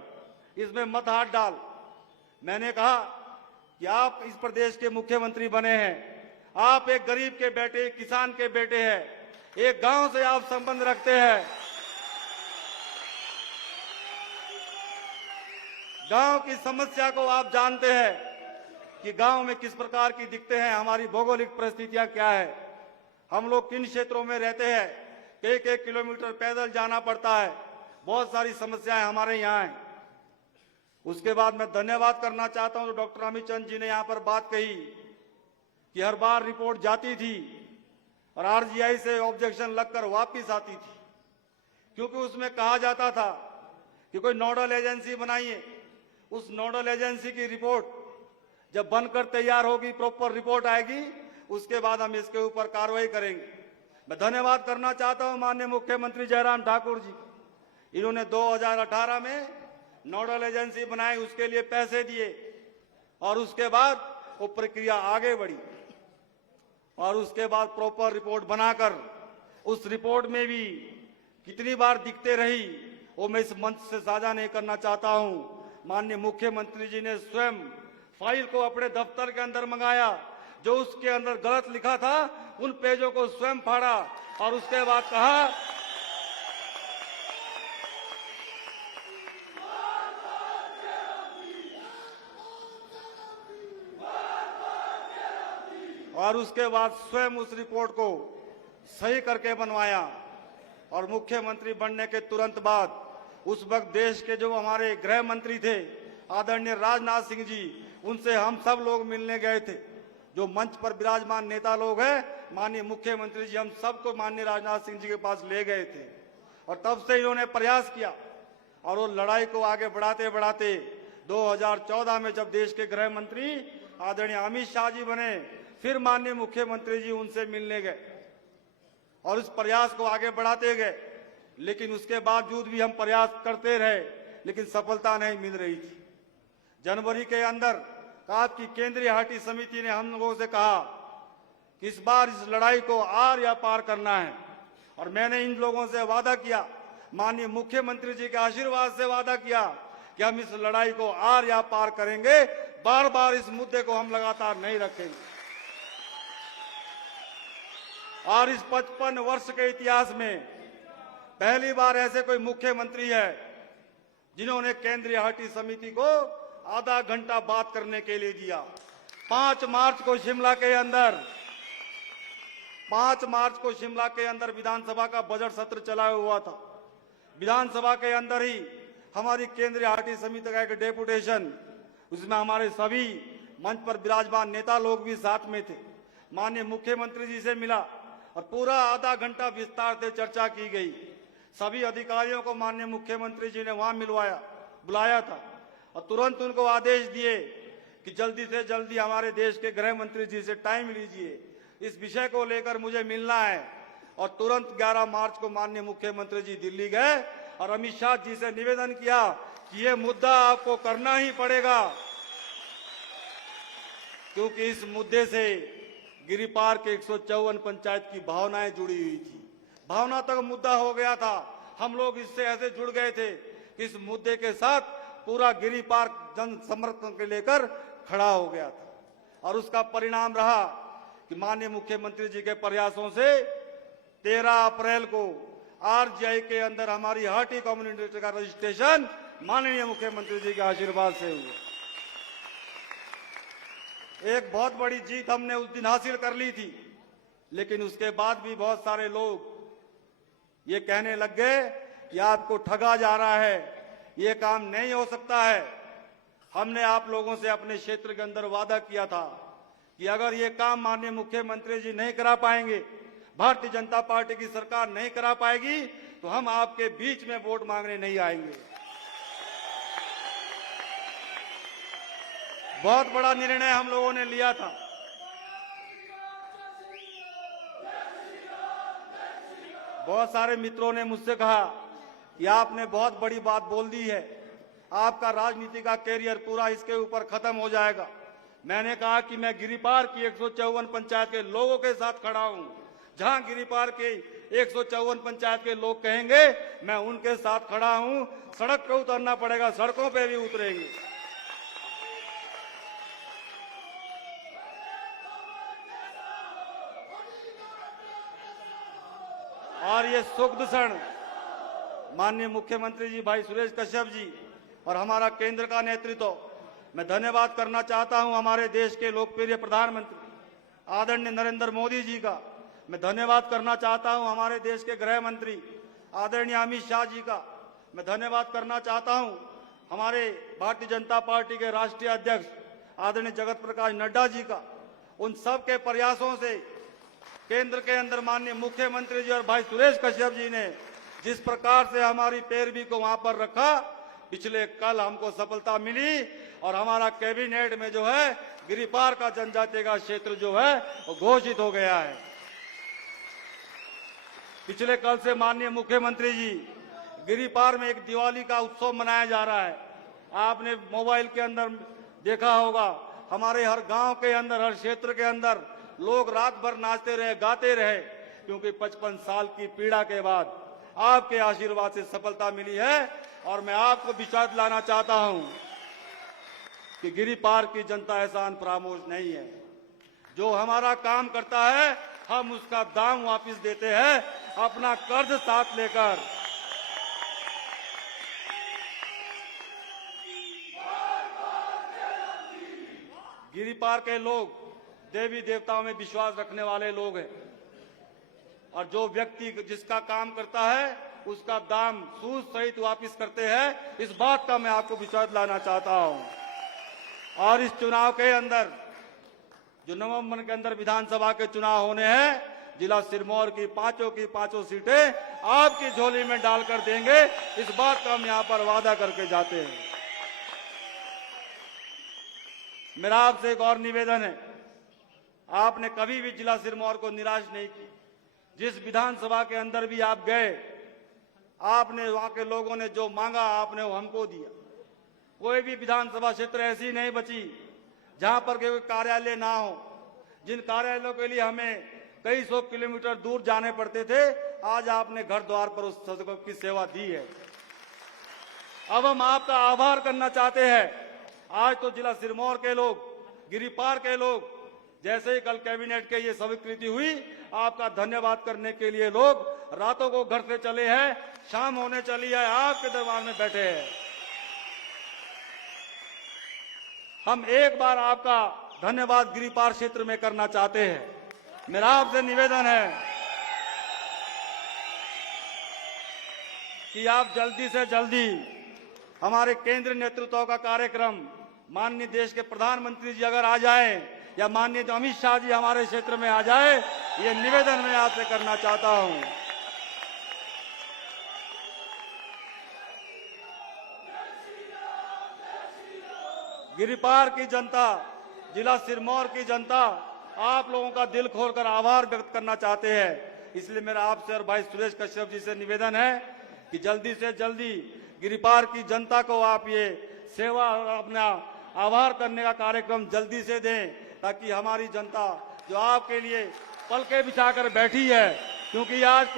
इसमें मत हाथ डाल। मैंने कहा कि आप इस प्रदेश के मुख्यमंत्री बने हैं, आप एक गरीब के बेटे, एक किसान के बेटे हैं, एक गांव से आप संबंध रखते हैं। गांव की समस्या को आप जानते हैं कि गांव में किस प्रकार की दिक्कतें हैं, हमारी भौगोलिक परिस्थितियां क्या है, हम लोग किन क्षेत्रों में रहते हैं, कई कई किलोमीटर पैदल जाना पड़ता है, बहुत सारी समस्याएं हमारे यहाँ हैं। उसके बाद मैं धन्यवाद करना चाहता हूं, तो डॉक्टर अमित चंद जी ने यहाँ पर बात कही कि हर बार रिपोर्ट जाती थी और आरजीआई से ऑब्जेक्शन लगकर वापिस आती थी, क्योंकि उसमें कहा जाता था कि कोई नोडल एजेंसी बनाइए। उस नोडल एजेंसी की रिपोर्ट जब बनकर तैयार होगी, प्रॉपर रिपोर्ट आएगी, उसके बाद हम इसके ऊपर कार्रवाई करेंगे। मैं धन्यवाद करना चाहता हूं माननीय मुख्यमंत्री जयराम ठाकुर जी, इन्होंने 2018 में नोडल एजेंसी बनाई, उसके लिए पैसे दिए और उसके बाद वो प्रक्रिया आगे बढ़ी और उसके बाद प्रॉपर रिपोर्ट बनाकर उस रिपोर्ट में भी कितनी बार दिखते रही वो मैं इस मंच से साझा नहीं करना चाहता हूं। माननीय मुख्यमंत्री जी ने स्वयं फाइल को अपने दफ्तर के अंदर मंगाया, जो उसके अंदर गलत लिखा था उन पेजों को स्वयं फाड़ा और उसके बाद कहा और उसके बाद स्वयं उस रिपोर्ट को सही करके बनवाया। और मुख्यमंत्री बनने के तुरंत बाद उस वक्त देश के जो हमारे गृह मंत्री थे आदरणीय राजनाथ सिंह जी, उनसे हम सब लोग मिलने गए थे। जो मंच पर विराजमान नेता लोग हैं, माननीय मुख्यमंत्री जी हम सबको माननीय राजनाथ सिंह जी के पास ले गए थे और तब से इन्होंने प्रयास किया और वो लड़ाई को आगे बढ़ाते बढ़ाते 2014 में जब देश के गृह मंत्री आदरणीय अमित शाह जी बने, फिर माननीय मुख्यमंत्री जी उनसे मिलने गए और उस प्रयास को आगे बढ़ाते गए। लेकिन उसके बावजूद भी हम प्रयास करते रहे, लेकिन सफलता नहीं मिल रही थी। जनवरी के अंदर आपकी केंद्रीय हटी समिति ने हम लोगों से कहा कि इस बार इस लड़ाई को आर या पार करना है और मैंने इन लोगों से वादा किया, माननीय मुख्यमंत्री जी के आशीर्वाद से वादा किया कि हम इस लड़ाई को आर या पार करेंगे। बार बार इस मुद्दे को हम लगातार नहीं रखेंगे और इस 55 वर्ष के इतिहास में पहली बार ऐसे कोई मुख्यमंत्री है जिन्होंने केंद्रीय हटी समिति को आधा घंटा बात करने के लिए दिया। 5 मार्च को शिमला के अंदर विधानसभा का बजट सत्र चला हुआ था। विधानसभा के अंदर ही हमारी केंद्रीय हटी समिति का एक डेपुटेशन, उसमें हमारे सभी मंच पर विराजमान नेता लोग भी साथ में थे, माननीय मुख्यमंत्री जी से मिला और पूरा आधा घंटा विस्तार से चर्चा की गई। सभी अधिकारियों को माननीय मुख्यमंत्री जी ने वहां बुलाया था और तुरंत उनको आदेश दिए कि जल्दी से जल्दी हमारे देश के गृह मंत्री जी से टाइम लीजिए, इस विषय को लेकर मुझे मिलना है। और तुरंत 11 मार्च को माननीय मुख्यमंत्री जी दिल्ली गए और अमित शाह जी से निवेदन किया कि ये मुद्दा आपको करना ही पड़ेगा, क्योंकि इस मुद्दे से गिरिपार के 154 पंचायत की भावनाएं जुड़ी हुई थी। भावना तक मुद्दा हो गया था, हम लोग इससे ऐसे जुड़ गए थे कि इस मुद्दे के साथ पूरा गिरिपार जन समर्थन के लेकर खड़ा हो गया था। और उसका परिणाम रहा कि माननीय मुख्यमंत्री जी के प्रयासों से 13 अप्रैल को आरजीआई के अंदर हमारी हाटी कम्युनिटी का रजिस्ट्रेशन माननीय मुख्यमंत्री जी के आशीर्वाद से हुआ। एक बहुत बड़ी जीत हमने उस दिन हासिल कर ली थी, लेकिन उसके बाद भी बहुत सारे लोग ये कहने लग गए कि आपको ठगा जा रहा है, ये काम नहीं हो सकता है। हमने आप लोगों से अपने क्षेत्र के अंदर वादा किया था कि अगर ये काम माननीय मुख्यमंत्री जी नहीं करा पाएंगे, भारतीय जनता पार्टी की सरकार नहीं करा पाएगी, तो हम आपके बीच में वोट मांगने नहीं आएंगे। बहुत बड़ा निर्णय हम लोगों ने लिया था। बहुत सारे मित्रों ने मुझसे कहा कि आपने बहुत बड़ी बात बोल दी है, आपका राजनीति का कैरियर पूरा इसके ऊपर खत्म हो जाएगा। मैंने कहा कि मैं गिरिपार की 154 पंचायत के लोगों के साथ खड़ा हूं। जहां गिरिपार के 154 पंचायत के लोग कहेंगे, मैं उनके साथ खड़ा हूं। सड़क पे उतरना पड़ेगा, सड़कों पे भी उतरेंगे। और ये सुखद क्षण माननीय मुख्यमंत्री जी भाई सुरेश कश्यप जी और हमारा केंद्र का नेतृत्व, मैं धन्यवाद करना चाहता हूं हमारे देश के लोकप्रिय प्रधानमंत्री आदरणीय नरेंद्र मोदी जी का, मैं धन्यवाद करना चाहता हूं हमारे देश के गृह मंत्री आदरणीय अमित शाह जी का। मैं धन्यवाद करना चाहता हूं हमारे भारतीय जनता पार्टी के राष्ट्रीय अध्यक्ष आदरणीय जगत प्रकाश नड्डा जी का। उन सब के प्रयासों से केंद्र के अंदर माननीय मुख्यमंत्री जी और भाई सुरेश कश्यप जी ने जिस प्रकार से हमारी पैरवी को वहां पर रखा, पिछले कल हमको सफलता मिली और हमारा कैबिनेट में जो है गिरिपार का जनजातीय का क्षेत्र जो है वो घोषित हो गया है। पिछले कल से माननीय मुख्यमंत्री जी गिरिपार में एक दिवाली का उत्सव मनाया जा रहा है। आपने मोबाइल के अंदर देखा होगा, हमारे हर गांव के अंदर, हर क्षेत्र के अंदर लोग रात भर नाचते रहे, गाते रहे, क्योंकि 55 साल की पीड़ा के बाद आपके आशीर्वाद से सफलता मिली है। और मैं आपको विश्वास दिलाना चाहता हूं कि गिरिपार की जनता ऐसा फरामोश नहीं है। जो हमारा काम करता है हम उसका दाम वापस देते हैं, अपना कर्ज साथ लेकर। गिरिपार के लोग देवी देवताओं में विश्वास रखने वाले लोग हैं और जो व्यक्ति जिसका काम करता है उसका दाम सूद सहित वापस करते हैं। इस बात का मैं आपको विश्वास दिलाना चाहता हूं। और इस चुनाव के अंदर जो नवंबर के अंदर विधानसभा के चुनाव होने हैं, जिला सिरमौर की पांचों सीटें आपकी झोली में डालकर देंगे, इस बात का हम यहां पर वादा करके जाते हैं। मेरा आपसे एक और निवेदन है, आपने कभी भी जिला सिरमौर को निराश नहीं की। जिस विधानसभा के अंदर भी आप गए, आपने वहां के लोगों ने जो मांगा आपने वो हमको दिया। कोई भी विधानसभा क्षेत्र ऐसी नहीं बची जहां पर कोई कार्यालय ना हो। जिन कार्यालयों के लिए हमें कई 100 किलोमीटर दूर जाने पड़ते थे, आज आपने घर द्वार पर उस की सेवा दी है। अब हम आपका आभार करना चाहते हैं। आज तो जिला सिरमौर के लोग, गिरिपार के लोग, जैसे ही कल कैबिनेट के ये स्वीकृति हुई, आपका धन्यवाद करने के लिए लोग रातों को घर से चले हैं, शाम होने चली है, आपके दरबार में बैठे हैं। हम एक बार आपका धन्यवाद गिरिपार क्षेत्र में करना चाहते हैं। मेरा आपसे निवेदन है कि आप जल्दी से जल्दी हमारे केंद्रीय नेतृत्व का कार्यक्रम, माननीय देश के प्रधानमंत्री जी अगर आ जाए या माननीय अमित शाह जी हमारे क्षेत्र में आ जाए, ये निवेदन मैं आपसे करना चाहता हूं। गिरिपार की जनता, जिला सिरमौर की जनता आप लोगों का दिल खोलकर आभार व्यक्त करना चाहते हैं। इसलिए मेरा आपसे और भाई सुरेश कश्यप जी से निवेदन है कि जल्दी से जल्दी गिरिपार की जनता को आप ये सेवा और अपना आभार करने का कार्यक्रम जल्दी से दें, ताकि हमारी जनता जो आपके लिए पलके बिछाकर बैठी है, क्योंकि आज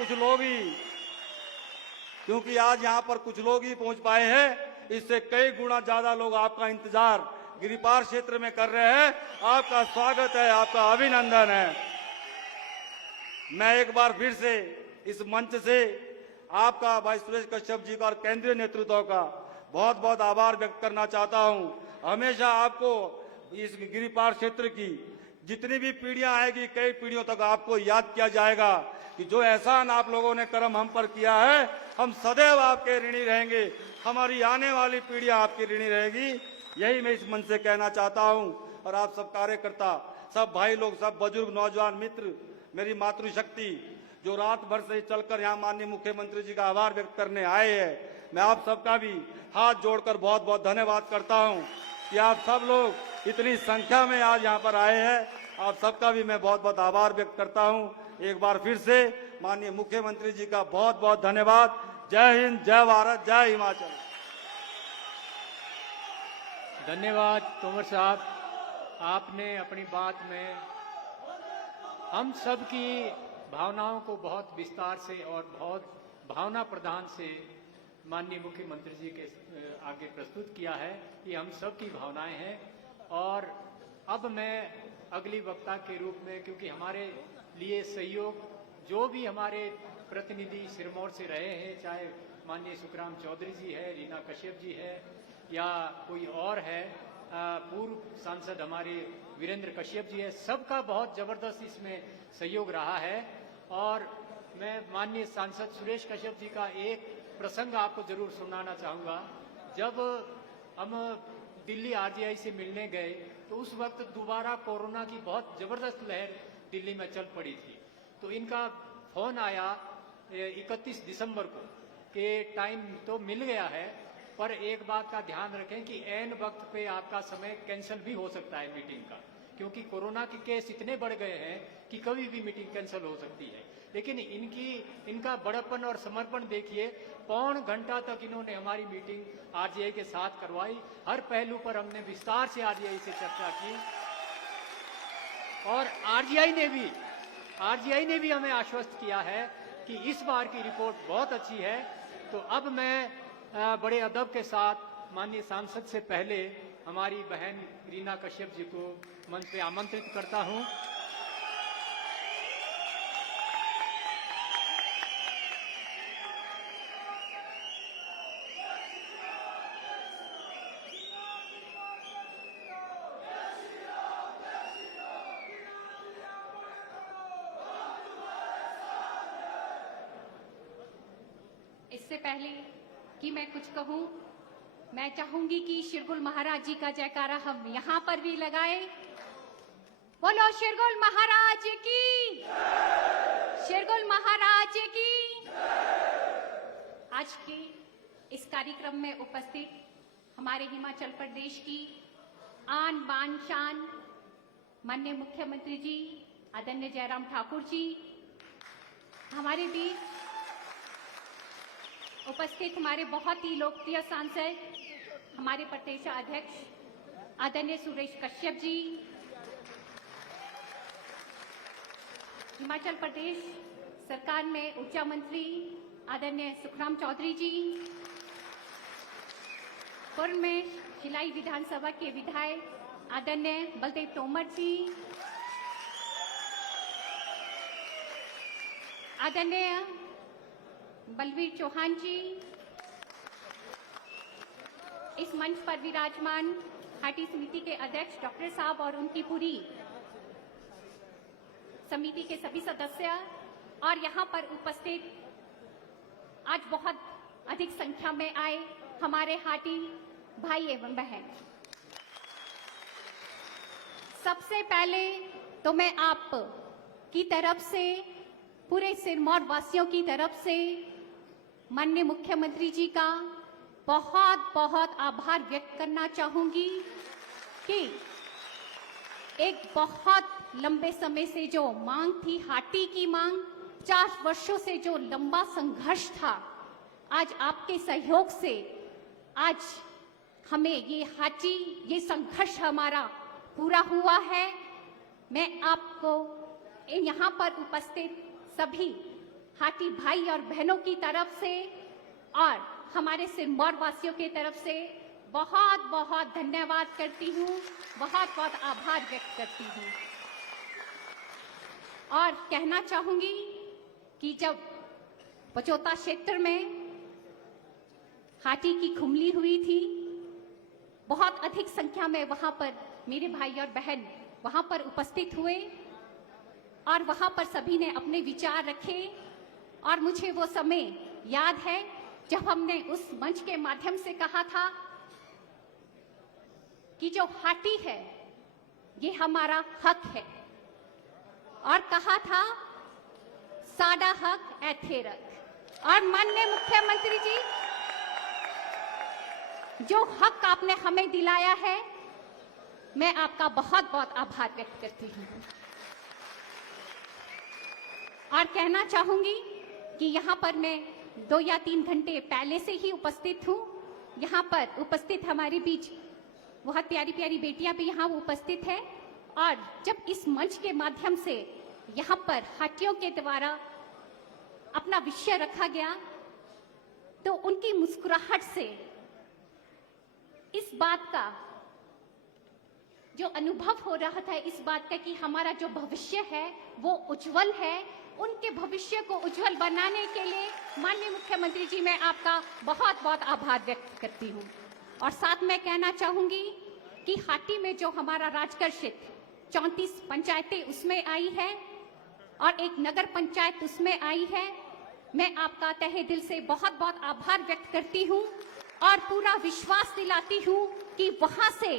यहाँ पर कुछ लोग ही पहुंच पाए हैं, इससे कई गुना ज्यादा लोग आपका इंतजार गिरिपार क्षेत्र में कर रहे हैं। आपका स्वागत है, आपका अभिनंदन है। मैं एक बार फिर से इस मंच से आपका भाई सुरेश कश्यप जी का और केंद्रीय नेतृत्व का बहुत बहुत आभार व्यक्त करना चाहता हूं। हमेशा आपको इस गिरिपार क्षेत्र की जितनी भी पीढ़ियां आएगी, कई पीढ़ियों तक आपको याद किया जाएगा कि जो एहसान आप लोगों ने कर्म हम पर किया है, हम सदैव आपके ऋणी रहेंगे। हमारी आने वाली पीढ़ियां आपकी ऋणी रहेगी। यही मैं इस मंच से कहना चाहता हूं। और आप सब कार्यकर्ता, सब भाई लोग, सब बुजुर्ग, नौजवान मित्र, मेरी मातृशक्ति जो रात भर से चलकर यहाँ माननीय मुख्यमंत्री जी का आभार व्यक्त करने आए हैं, मैं आप सबका भी हाथ जोड़कर बहुत बहुत धन्यवाद करता हूं कि आप सब लोग इतनी संख्या में आज यहाँ पर आए हैं। आप सबका भी मैं बहुत बहुत आभार व्यक्त करता हूं। एक बार फिर से माननीय मुख्यमंत्री जी का बहुत बहुत धन्यवाद। जय हिंद, जय भारत, जय हिमाचल। धन्यवाद तोमर साहब, आपने अपनी बात में हम सब की भावनाओं को बहुत विस्तार से और बहुत भावना प्रधान से माननीय मुख्यमंत्री जी के आगे प्रस्तुत किया है कि हम सब की भावनाएं हैं। और अब मैं अगली वक्ता के रूप में, क्योंकि हमारे लिए सहयोग जो भी हमारे प्रतिनिधि सिरमौर से रहे हैं, चाहे माननीय सुखराम चौधरी जी है, रीना कश्यप जी है या कोई और है, पूर्व सांसद हमारे वीरेंद्र कश्यप जी है, सबका बहुत जबरदस्त इसमें सहयोग रहा है। और मैं माननीय सांसद सुरेश कश्यप जी का एक प्रसंग आपको जरूर सुनाना चाहूँगा। जब हम दिल्ली आरजीआई से मिलने गए तो उस वक्त दोबारा कोरोना की बहुत जबरदस्त लहर दिल्ली में चल पड़ी थी। तो इनका फोन आया 31 दिसंबर को कि टाइम तो मिल गया है, पर एक बात का ध्यान रखें कि ऐन वक्त पे आपका समय कैंसिल भी हो सकता है मीटिंग का, क्योंकि कोरोना के केस इतने बढ़ गए हैं कि कभी भी मीटिंग कैंसिल हो सकती है। लेकिन इनका बड़प्पन और समर्पण देखिए, पौन घंटा तक इन्होंने हमारी मीटिंग आरजीआई के साथ करवाई। हर पहलू पर हमने विस्तार से आरजीआई से चर्चा की और आरजीआई ने भी हमें आश्वस्त किया है कि इस बार की रिपोर्ट बहुत अच्छी है। तो अब मैं बड़े अदब के साथ माननीय सांसद से पहले हमारी बहन रीना कश्यप जी को मंच पे आमंत्रित करता हूं। इससे पहले कि मैं कुछ कहूं, मैं चाहूंगी कि शिरगुल महाराज जी का जयकारा हम यहां पर भी लगाए। बोलो शिरगुल महाराज की, शिरगुल महाराज की। आज के इस कार्यक्रम में उपस्थित हमारे हिमाचल प्रदेश की आन बान शान माननीय मुख्यमंत्री जी आदरणीय जयराम ठाकुर जी, हमारे बीच उपस्थित हमारे बहुत ही लोकप्रिय सांसद हमारे प्रदेश अध्यक्ष आदरणीय सुरेश कश्यप जी, हिमाचल प्रदेश सरकार में ऊर्जा मंत्री आदरणीय सुखराम चौधरी जी, पूर्व में शिलाई विधानसभा के विधायक आदरणीय बलदेव तोमर जी, आदरणीय बलवीर चौहान जी, इस मंच पर विराजमान हाटी समिति के अध्यक्ष डॉक्टर साहब और उनकी पूरी समिति के सभी सदस्य और यहाँ पर उपस्थित आज बहुत अधिक संख्या में आए हमारे हाटी भाई एवं बहन, सबसे पहले तो मैं आप की तरफ से, पूरे सिरमौर वासियों की तरफ से माननीय मुख्यमंत्री जी का बहुत बहुत आभार व्यक्त करना चाहूंगी कि एक बहुत लंबे समय से जो मांग थी, हाटी की मांग, 50 वर्षों से जो लंबा संघर्ष था, आज आपके सहयोग से आज हमें ये संघर्ष हमारा पूरा हुआ है। मैं आपको यहाँ पर उपस्थित सभी हाटी भाई और बहनों की तरफ से और हमारे सिरमौर वासियों की तरफ से बहुत बहुत धन्यवाद करती हूँ, बहुत बहुत आभार व्यक्त करती हूँ। और कहना चाहूंगी कि जब पचौता क्षेत्र में हाटी की खुमली हुई थी, बहुत अधिक संख्या में वहां पर मेरे भाई और बहन वहां पर उपस्थित हुए और वहां पर सभी ने अपने विचार रखे और मुझे वो समय याद है जब हमने उस मंच के माध्यम से कहा था कि जो हाटी है ये हमारा हक है, और कहा था साडा हक एथे रख। और माननीय मुख्यमंत्री जी, जो हक आपने हमें दिलाया है, मैं आपका बहुत बहुत आभार व्यक्त करती हूँ। और कहना चाहूंगी कि यहाँ पर मैं 2 या 3 घंटे पहले से ही उपस्थित हूँ। यहाँ पर उपस्थित हमारे बीच बहुत प्यारी प्यारी बेटियां भी यहाँ उपस्थित है, और जब इस मंच के माध्यम से यहाँ पर हाटियों के द्वारा अपना विषय रखा गया तो उनकी मुस्कुराहट से इस बात का जो अनुभव हो रहा था, इस बात का कि हमारा जो भविष्य है वो उज्जवल है, उनके भविष्य को उज्जवल बनाने के लिए माननीय मुख्यमंत्री जी मैं आपका बहुत बहुत आभार व्यक्त करती हूँ। और साथ में कहना चाहूंगी कि हाटी में जो हमारा राजकर क्षेत्र 34 पंचायतें उसमें आई है, और एक नगर पंचायत उसमें आई है। मैं आपका तहे दिल से बहुत बहुत आभार व्यक्त करती हूँ और पूरा विश्वास दिलाती हूँ कि वहां से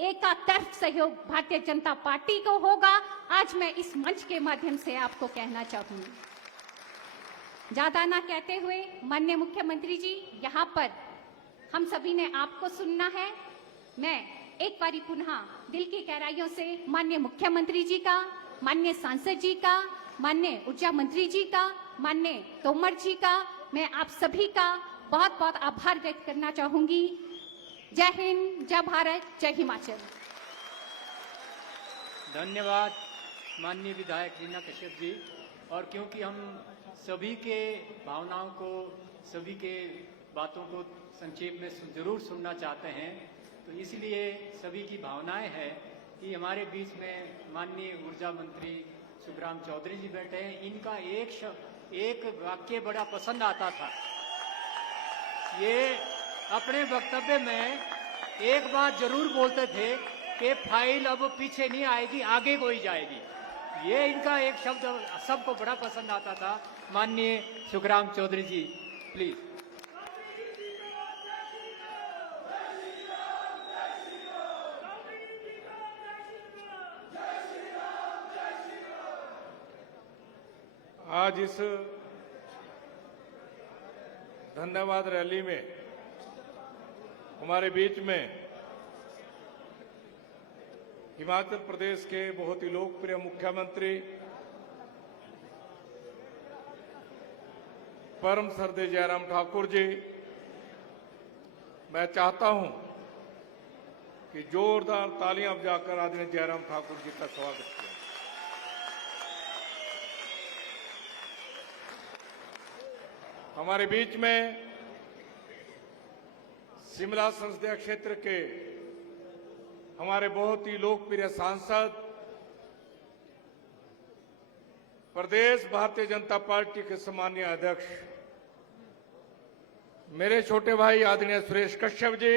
एकातरफ सहयोग भारतीय जनता पार्टी को होगा। आज मैं इस मंच के माध्यम से आपको कहना चाहूंगी। ज्यादा ना कहते हुए माननीय मुख्यमंत्री जी, यहाँ पर हम सभी ने आपको सुनना है। मैं एक बारी पुनः दिल की गहराइयों से माननीय मुख्यमंत्री जी का, माननीय सांसद जी का, माननीय ऊर्जा मंत्री जी का, माननीय तोमर जी का, मैं आप सभी का बहुत बहुत आभार व्यक्त करना चाहूंगी। जय हिंद, जय भारत, जय हिमाचल। धन्यवाद माननीय विधायक रीना कश्यप जी। और क्योंकि हम सभी के भावनाओं को, सभी के बातों को संक्षेप में जरूर सुनना चाहते हैं, तो इसलिए सभी की भावनाएं हैं कि हमारे बीच में माननीय ऊर्जा मंत्री सुखराम चौधरी जी बैठे हैं। इनका एक वाक्य बड़ा पसंद आता था। ये अपने वक्तव्य में एक बात जरूर बोलते थे कि फाइल अब पीछे नहीं आएगी, आगे कोई जाएगी। ये इनका एक शब्द सबको बड़ा पसंद आता था। माननीय सुखराम चौधरी जी, प्लीज। आज इस धन्यवाद रैली में हमारे बीच में हिमाचल प्रदेश के बहुत ही लोकप्रिय मुख्यमंत्री परम श्रद्धेय जयराम ठाकुर जी, मैं चाहता हूं कि जोरदार तालियां बजाकर आदरणीय जयराम ठाकुर जी का स्वागत किया। हमारे बीच में शिमला संसदीय क्षेत्र के हमारे बहुत ही लोकप्रिय सांसद, प्रदेश भारतीय जनता पार्टी के सम्मानीय अध्यक्ष मेरे छोटे भाई आदरणीय सुरेश कश्यप जी,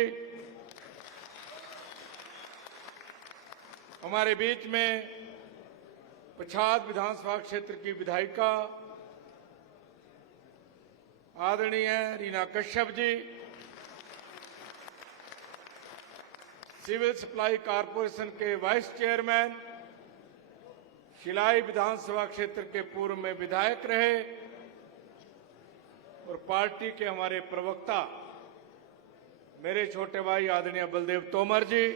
हमारे बीच में पच्छाद विधानसभा क्षेत्र की विधायिका आदरणीय Reena Kashyap ji, civil supply corporation के वाइस चेयरमैन, शिलाई विधानसभा क्षेत्र के पूर्व में विधायक रहे और पार्टी के हमारे प्रवक्ता मेरे छोटे भाई आदरणीय बलदेव तोमर जी,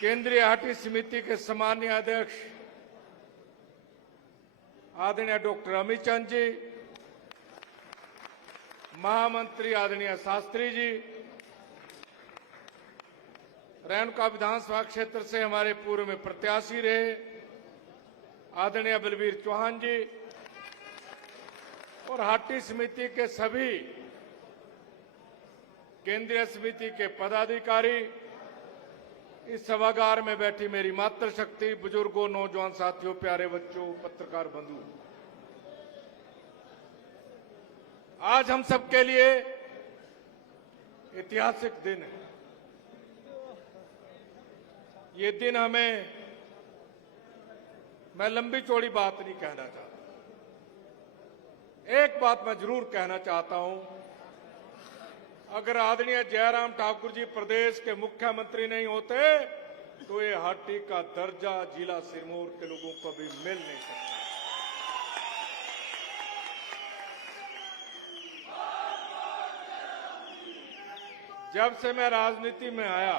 केंद्रीय हाटी समिति के सम्मानीय अध्यक्ष आदरणीय डॉक्टर अमित चंद जी, महामंत्री आदरणीय शास्त्री जी, रेणुका विधानसभा क्षेत्र से हमारे पूर्व में प्रत्याशी रहे आदरणीय बलबीर चौहान जी और हाटी समिति के सभी केंद्रीय समिति के पदाधिकारी, इस सभागार में बैठी मेरी मातृशक्ति, बुजुर्गों, नौजवान साथियों, प्यारे बच्चों, पत्रकार बंधु, आज हम सबके लिए ऐतिहासिक दिन है। ये दिन हमें, मैं लंबी चौड़ी बात नहीं कहना चाहता, एक बात मैं जरूर कहना चाहता हूं, अगर आदरणीय जयराम ठाकुर जी प्रदेश के मुख्यमंत्री नहीं होते तो ये हाटी का दर्जा जिला सिरमौर के लोगों को भी मिल नहीं सकता। जब से मैं राजनीति में आया,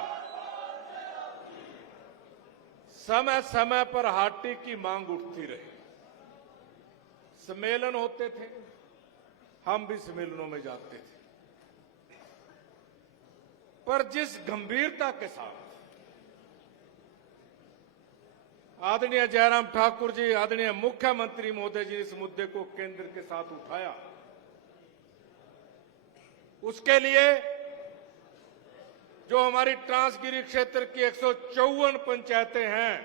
समय समय पर हाटी की मांग उठती रही, सम्मेलन होते थे, हम भी सम्मेलनों में जाते थे, पर जिस गंभीरता के साथ आदरणीय जयराम ठाकुर जी, आदरणीय मुख्यमंत्री महोदय जी इस मुद्दे को केंद्र के साथ उठाया, उसके लिए जो हमारी ट्रांसगिरी क्षेत्र की 154 पंचायतें हैं,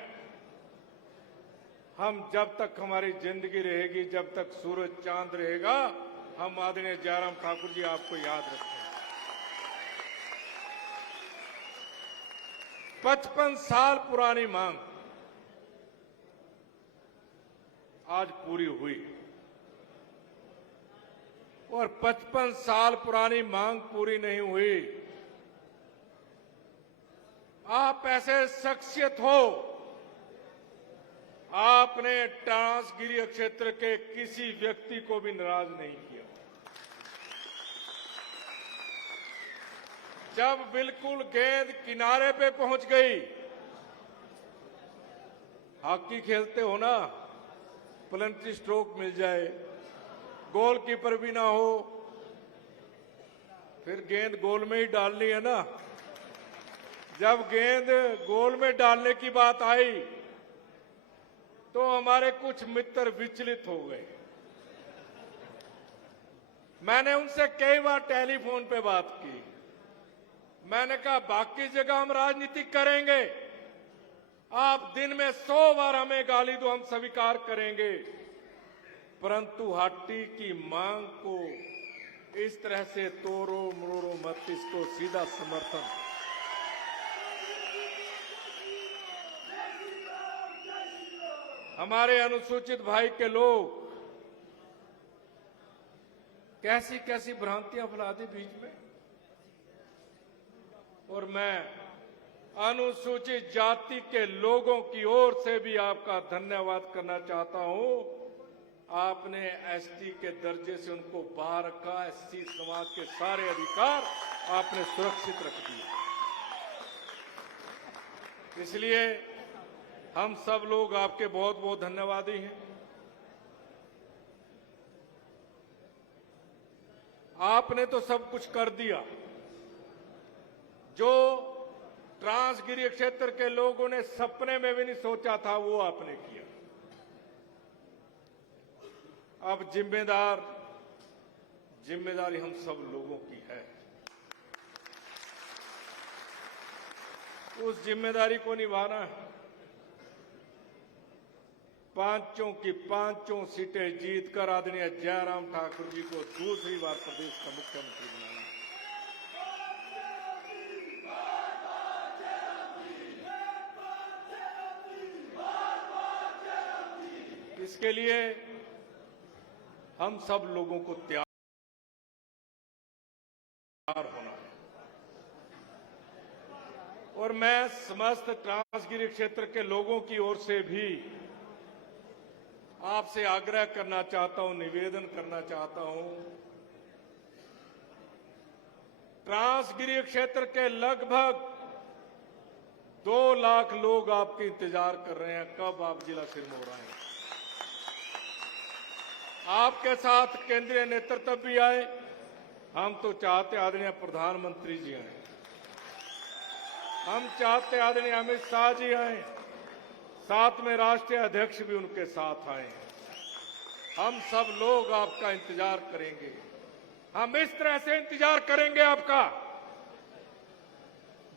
हम जब तक हमारी जिंदगी रहेगी, जब तक सूरज चांद रहेगा, हम आदरणीय जयराम ठाकुर जी आपको याद रखेंगे। 55 साल पुरानी मांग, आज पूरी हुई और 55 साल पुरानी मांग पूरी नहीं हुई। आप ऐसे शख्सियत हो, आपने ट्रांसगिरी क्षेत्र के किसी व्यक्ति को भी नाराज नहीं किया। जब बिल्कुल गेंद किनारे पे पहुंच गई, हॉकी खेलते हो ना, प्लेंटी स्ट्रोक मिल जाए, गोलकीपर भी ना हो, फिर गेंद गोल में ही डालनी है ना। जब गेंद गोल में डालने की बात आई तो हमारे कुछ मित्र विचलित हो गए। मैंने उनसे कई बार टेलीफोन पे बात की। मैंने कहा बाकी जगह हम राजनीति करेंगे, आप दिन में 100 बार हमें गाली दो, हम स्वीकार करेंगे, परंतु हाटी की मांग को इस तरह से तोड़ो मरोड़ो मत, इसको सीधा समर्थन। हमारे अनुसूचित भाई के लोग कैसी कैसी भ्रांतियां फैला दी बीच में, और मैं अनुसूचित जाति के लोगों की ओर से भी आपका धन्यवाद करना चाहता हूं। आपने एसटी के दर्जे से उनको बाहर रखा, एससी समाज के सारे अधिकार आपने सुरक्षित रख दिए। इसलिए हम सब लोग आपके बहुत बहुत धन्यवादी हैं। आपने तो सब कुछ कर दिया जो ट्रांसगिरी क्षेत्र के लोगों ने सपने में भी नहीं सोचा था, वो आपने किया। अब जिम्मेदारी हम सब लोगों की है। उस जिम्मेदारी को निभाना है। पांचों की पांचों सीटें जीतकर आदरणीय जयराम ठाकुर जी को दूसरी बार प्रदेश का मुख्यमंत्री बनाना है। इसके लिए हम सब लोगों को तैयार होना है। और मैं समस्त ट्रांसगिरी क्षेत्र के लोगों की ओर से भी आपसे आग्रह करना चाहता हूं, निवेदन करना चाहता हूं। ट्रांसगिरी क्षेत्र के लगभग 2 लाख लोग आपके इंतजार कर रहे हैं, कब आप जिला सिरमौर आए। आपके साथ केंद्रीय नेतृत्व भी आए। हम तो चाहते आदरणीय प्रधानमंत्री जी आए, हम चाहते आदरणीय अमित शाह जी आए, साथ में राष्ट्रीय अध्यक्ष भी उनके साथ आए। हम सब लोग आपका इंतजार करेंगे। हम इस तरह से इंतजार करेंगे आपका,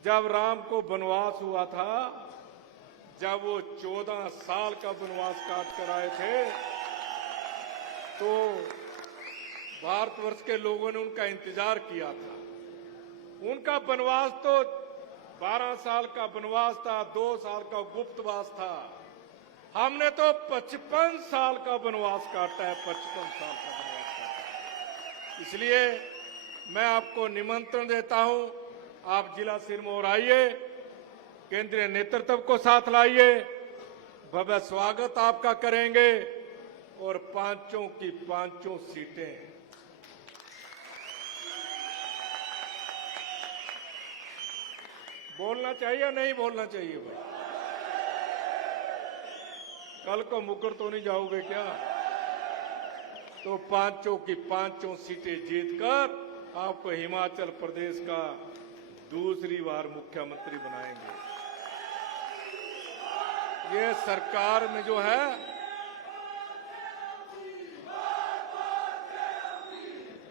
जब राम को वनवास हुआ था, जब वो 14 साल का वनवास काट कर आए थे, तो भारतवर्ष के लोगों ने उनका इंतजार किया था। उनका वनवास तो 12 साल का वनवास था, 2 साल का गुप्तवास था। हमने तो 55 साल का वनवास काटा है, 55 साल का वनवास काटा। इसलिए मैं आपको निमंत्रण देता हूं, आप जिला सिरमौर आइए, केंद्रीय नेतृत्व को साथ लाइए, भव्य स्वागत आपका करेंगे और पांचों की पांचों सीटें बोलना चाहिए नहीं बोलना चाहिए भाई? कल को मुकर तो नहीं जाओगे क्या? तो पांचों की पांचों सीटें जीतकर आपको हिमाचल प्रदेश का दूसरी बार मुख्यमंत्री बनाएंगे। ये सरकार में जो है,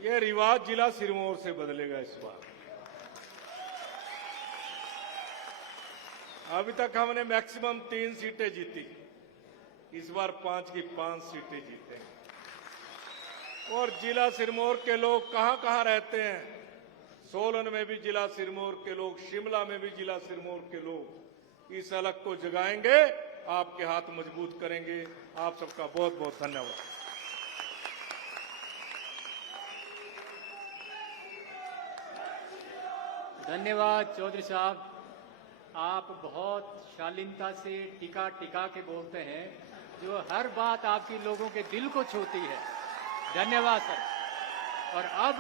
ये रिवाज जिला सिरमौर से बदलेगा इस बार। अभी तक हमने मैक्सिमम 3 सीटें जीती, इस बार 5 की 5 सीटें जीतेंगे। और जिला सिरमौर के लोग कहां कहां रहते हैं, सोलन में भी जिला सिरमौर के लोग, शिमला में भी जिला सिरमौर के लोग इस अलख को जगाएंगे आपके हाथ मजबूत करेंगे। आप सबका बहुत बहुत धन्यवाद। धन्यवाद चौधरी साहब, आप बहुत शालीनता से टिका टिका के बोलते हैं, जो हर बात आपकी लोगों के दिल को छूती है। धन्यवाद सर। और अब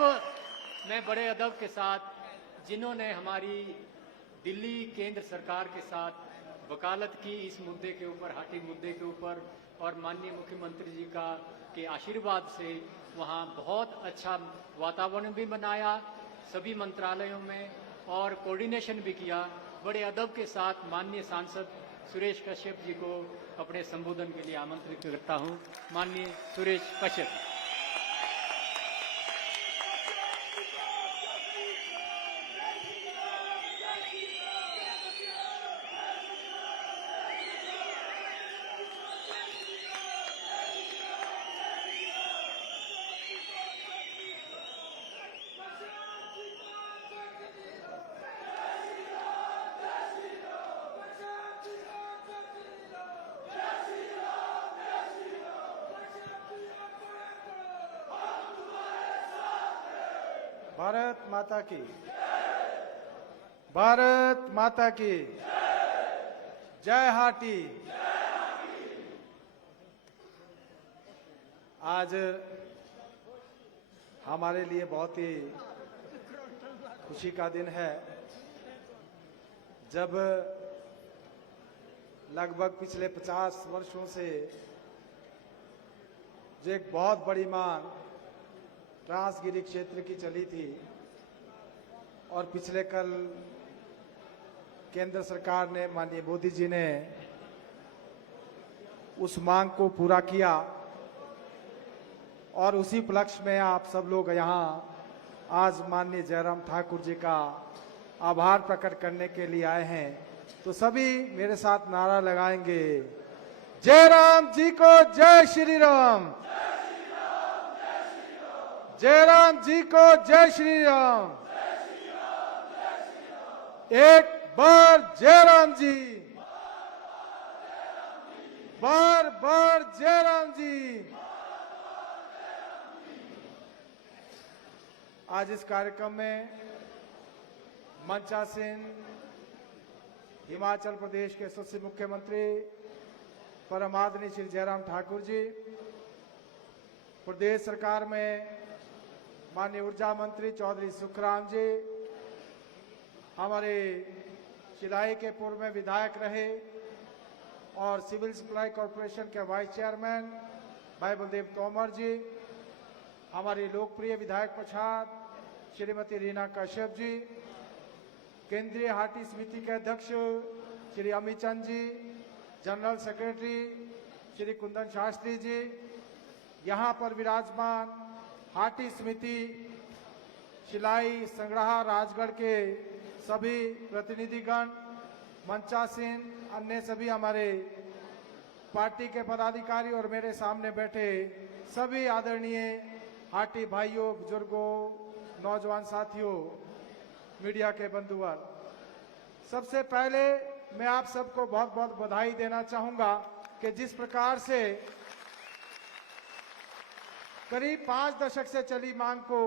मैं बड़े अदब के साथ, जिन्होंने हमारी दिल्ली केंद्र सरकार के साथ वकालत की इस मुद्दे के ऊपर, हाटी मुद्दे के ऊपर, और माननीय मुख्यमंत्री जी का के आशीर्वाद से वहाँ बहुत अच्छा वातावरण भी बनाया सभी मंत्रालयों में, और कोऑर्डिनेशन भी किया। बड़े अदब के साथ माननीय सांसद सुरेश कश्यप जी को अपने संबोधन के लिए आमंत्रित करता हूं। माननीय सुरेश कश्यप जी। भारत माता की, भारत माता की जय। हाटी। आज हमारे लिए बहुत ही खुशी का दिन है, जब लगभग पिछले 50 वर्षों से जो एक बहुत बड़ी मांग ट्रांसगिरी क्षेत्र की चली थी, और पिछले कल केंद्र सरकार ने, माननीय मोदी जी ने उस मांग को पूरा किया, और उसी उपलक्ष्य में आप सब लोग यहाँ आज माननीय जयराम ठाकुर जी का आभार प्रकट करने के लिए आए हैं। तो सभी मेरे साथ नारा लगाएंगे, जयराम जी को जय श्री राम, जयराम जी को जय श्री राम। एक बार जयराम जी, बार बार जयराम जी। आज इस कार्यक्रम में मंचासीन हिमाचल प्रदेश के यशस्वी मुख्यमंत्री परम आदरणीय श्री जयराम ठाकुर जी, प्रदेश सरकार में माननीय ऊर्जा मंत्री चौधरी सुखराम जी, हमारे शिलाई के पूर्व में विधायक रहे और सिविल सप्लाई कॉरपोरेशन के वाइस चेयरमैन भाई बलदेव तोमर जी, हमारी लोकप्रिय विधायक प्रसाद श्रीमती रीना कश्यप जी, केंद्रीय हाटी समिति के अध्यक्ष श्री अमित चंद जी, जनरल सेक्रेटरी श्री कुंदन शास्त्री जी, यहाँ पर विराजमान हाटी समिति शिलाई संग्रह राजगढ़ के सभी प्रतिनिधिगण, मंचासीन अन्य सभी हमारे पार्टी के पदाधिकारी और मेरे सामने बैठे सभी आदरणीय हाटी भाइयों, बुजुर्गों, नौजवान साथियों, मीडिया के बंधुवर, सबसे पहले मैं आप सबको बहुत बहुत बधाई देना चाहूंगा कि जिस प्रकार से करीब 5 दशक से चली मांग को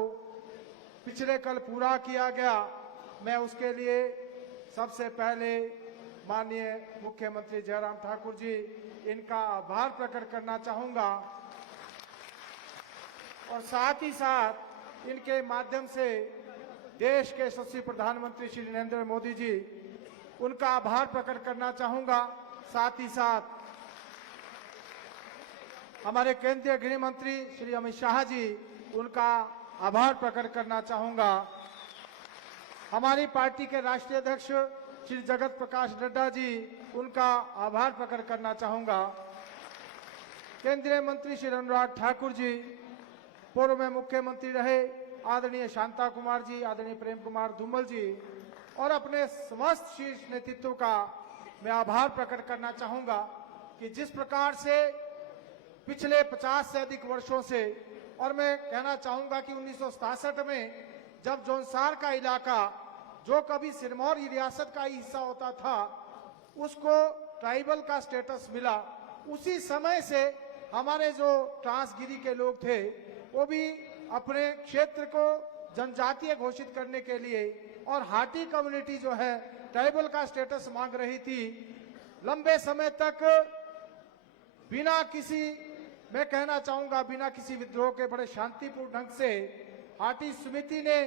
पिछले कल पूरा किया गया, मैं उसके लिए सबसे पहले माननीय मुख्यमंत्री जयराम ठाकुर जी, इनका आभार प्रकट करना चाहूंगा, और साथ ही साथ इनके माध्यम से देश के यशस्वी प्रधानमंत्री श्री नरेंद्र मोदी जी, उनका आभार प्रकट करना चाहूंगा। साथ ही साथ हमारे केंद्रीय गृह मंत्री श्री अमित शाह जी, उनका आभार प्रकट करना चाहूंगा। हमारी पार्टी के राष्ट्रीय अध्यक्ष श्री जगत प्रकाश नड्डा जी, उनका आभार प्रकट करना चाहूंगा। केंद्रीय मंत्री श्री अनुराग ठाकुर जी, पूर्व में मुख्यमंत्री रहे आदरणीय शांता कुमार जी, आदरणीय प्रेम कुमार धूमल जी, और अपने समस्त शीर्ष नेतृत्व का मैं आभार प्रकट करना चाहूंगा कि जिस प्रकार से पिछले 50 से अधिक वर्षों से, और मैं कहना चाहूंगा कि 1967 में जब जौनसार का इलाका, जो कभी सिरमौर रियासत का ही हिस्सा होता था, उसको ट्राइबल का स्टेटस मिला उसी समय से हमारे जो ट्रांसगिरी के लोग थे वो भी अपने क्षेत्र को जनजातीय घोषित करने के लिए और हाटी कम्युनिटी जो है ट्राइबल का स्टेटस मांग रही थी। लंबे समय तक बिना किसी, मैं कहना चाहूंगा बिना किसी विद्रोह के बड़े शांतिपूर्ण ढंग से हाटी समिति ने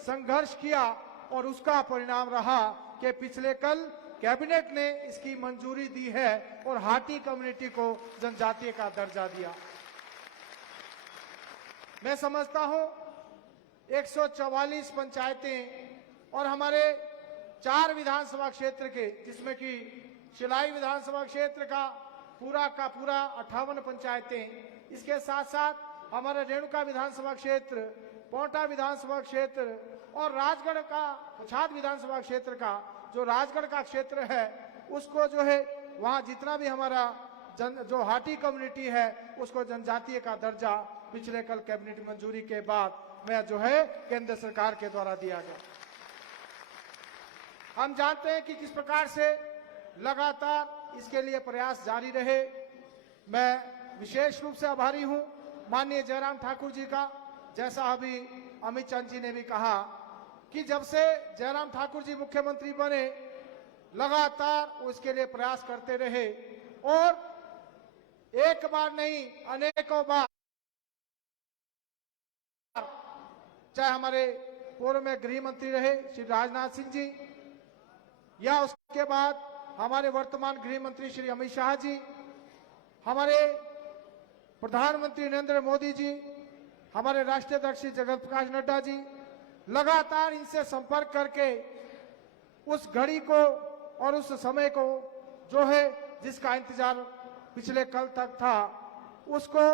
संघर्ष किया और उसका परिणाम रहा कि पिछले कल कैबिनेट ने इसकी मंजूरी दी है और हाटी कम्युनिटी को जनजातीय का दर्जा दिया। मैं समझता हूं 144 पंचायतें और हमारे 4 विधानसभा क्षेत्र के, जिसमें कि शिलाई विधानसभा क्षेत्र का पूरा 58 पंचायतें, इसके साथ साथ हमारे रेणुका विधानसभा क्षेत्र, पोंटा विधानसभा क्षेत्र और राजगढ़ का पछाद विधानसभा क्षेत्र का जो राजगढ़ का क्षेत्र है उसको जो है वहां जितना भी हमारा जो हाटी कम्युनिटी है उसको जनजातीय का दर्जा पिछले कल कैबिनेट मंजूरी के बाद में जो है केंद्र सरकार के द्वारा दिया गया। हम जानते हैं कि किस प्रकार से लगातार इसके लिए प्रयास जारी रहे। मैं विशेष रूप से आभारी हूं माननीय जयराम ठाकुर जी का, जैसा अभी अमित चंद जी ने भी कहा कि जब से जयराम ठाकुर जी मुख्यमंत्री बने लगातार उसके लिए प्रयास करते रहे और एक बार नहीं अनेकों बार, चाहे हमारे पूर्व में गृह मंत्री रहे श्री राजनाथ सिंह जी या उसके बाद हमारे वर्तमान गृह मंत्री श्री अमित शाह जी, हमारे प्रधानमंत्री नरेंद्र मोदी जी, हमारे राष्ट्रीय अध्यक्ष श्री जगत प्रकाश नड्डा जी, लगातार इनसे संपर्क करके उस घड़ी को और उस समय को जो है जिसका इंतजार पिछले कल तक था उसको,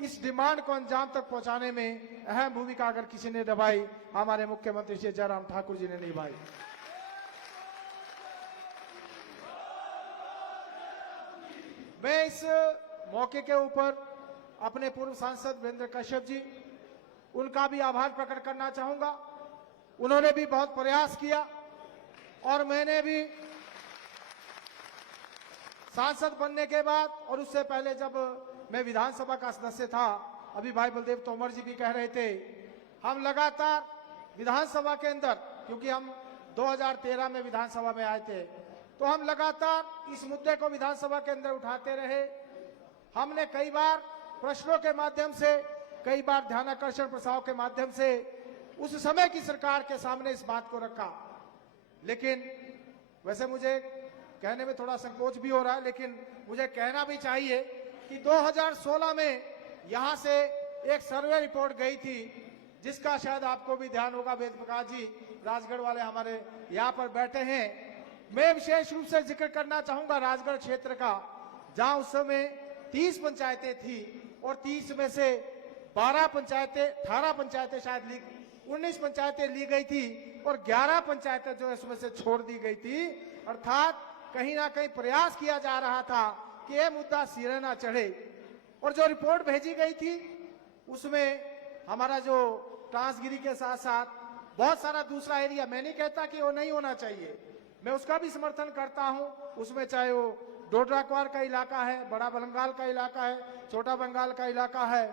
इस डिमांड को अंजाम तक पहुंचाने में अहम भूमिका अगर किसी ने निभाई हमारे मुख्यमंत्री श्री जयराम ठाकुर जी ने निभाई। मैं इस मौके के ऊपर अपने पूर्व सांसद वीरेंद्र कश्यप जी, उनका भी आभार प्रकट करना चाहूंगा। उन्होंने भी बहुत प्रयास किया और मैंने भी सांसद बनने के बाद और उससे पहले जब मैं विधानसभा का सदस्य था, अभी भाई बलदेव तोमर जी भी कह रहे थे, हम लगातार विधानसभा के अंदर, क्योंकि हम 2013 में विधानसभा में आए थे, तो हम लगातार इस मुद्दे को विधानसभा के अंदर उठाते रहे। हमने कई बार प्रश्नों के माध्यम से, कई बार ध्यानाकर्षण प्रस्ताव के माध्यम से उस समय की सरकार के सामने इस बात को रखा। लेकिन वैसे मुझे कहने में थोड़ा संकोच भी हो रहा है, लेकिन मुझे कहना भी चाहिए कि 2016 में यहां से एक सर्वे रिपोर्ट गई थी, जिसका शायद आपको भी ध्यान होगा, वेद प्रकाश जी राजगढ़ वाले हमारे यहाँ पर बैठे हैं। मैं विशेष रूप से जिक्र करना चाहूंगा राजगढ़ क्षेत्र का, जहां उस समय 30 पंचायतें थी और 30 में से 18 पंचायतें शायद 19 पंचायतें ली गई थी और 11 पंचायतें जो इसमें से छोड़ दी गई थी। अर्थात कहीं ना कहीं प्रयास किया जा रहा था कि यह मुद्दा सिरे ना चढ़े। और जो रिपोर्ट भेजी गई थी उसमें हमारा जो ट्रांसगिरी के साथ साथ बहुत सारा दूसरा एरिया, मैं नहीं कहता कि वो नहीं होना चाहिए, मैं उसका भी समर्थन करता हूं, उसमें चाहे वो डोडरा क्वार का इलाका है, बड़ा बंगाल का इलाका है, छोटा बंगाल का इलाका है,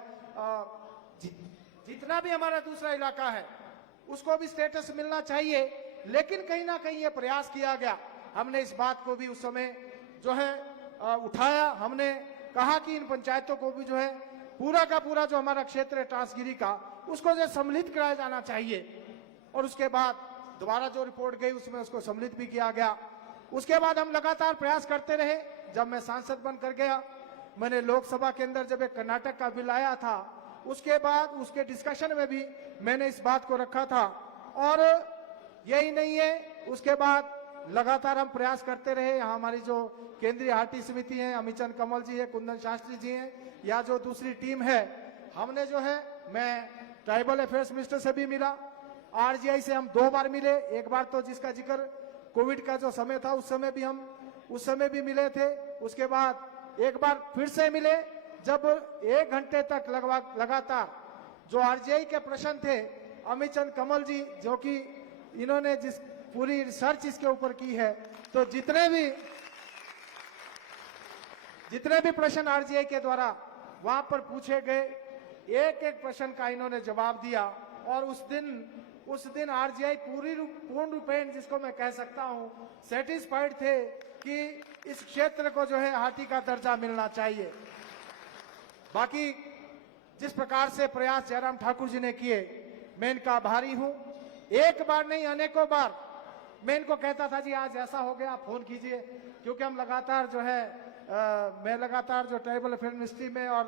जितना भी हमारा दूसरा इलाका है उसको भी स्टेटस मिलना चाहिए। लेकिन कहीं ना कहीं ये प्रयास किया गया, हमने इस बात को भी उस समय जो है उठाया। हमने कहा कि इन पंचायतों को भी जो है पूरा का पूरा जो हमारा क्षेत्र है ट्रांसगिरी का, उसको जो सम्मिलित कराया जाना चाहिए। और उसके बाद दोबारा जो रिपोर्ट गई उसमें उसको सम्मिलित भी किया गया। उसके बाद हम लगातार प्रयास करते रहे। जब मैं सांसद बनकर गया, मैंने लोकसभा के अंदर जब एक कर्नाटक का बिल आया था, उसके बाद उसके डिस्कशन में भी मैंने इस बात को रखा था। और यही नहीं है, उसके बाद लगातार हम प्रयास करते रहे। यहाँ हमारी जो केंद्रीय हाटी समिति है, अमित चंद कमल जी है, कुंदन शास्त्री जी हैं, या जो दूसरी टीम है, हमने जो है, मैं ट्राइबल अफेयर्स मिनिस्टर से भी मिला, आरजीआई से हम 2 बार मिले। एक बार तो जिसका जिक्र कोविड का जो समय था उस समय भी मिले थे। उसके बाद एक बार फिर से मिले, जब 1 घंटे तक लगातार जो आरजीआई के प्रश्न थे, अमित चंद कमल जी जो कि इन्होंने जिस पूरी रिसर्च इसके ऊपर की है, तो जितने भी जितने भी प्रश्न आरजीआई के द्वारा वहां पर पूछे गए, एक एक प्रश्न का इन्होंने जवाब दिया। और उस दिन आरजीआई पूर्ण रूपेण, जिसको मैं कह सकता हूं, सेटिस्फाइड थे कि इस क्षेत्र को जो है हाटी का दर्जा मिलना चाहिए। बाकी जिस प्रकार से प्रयास जयराम ठाकुर जी ने किए, मैं इनका आभारी हूं। एक बार नहीं, अनेकों बार मैं इनको कहता था, जी आज ऐसा हो गया, आप फोन कीजिए, क्योंकि हम लगातार जो है मैं लगातार जो ट्राइबल अफेयर मिनिस्ट्री में और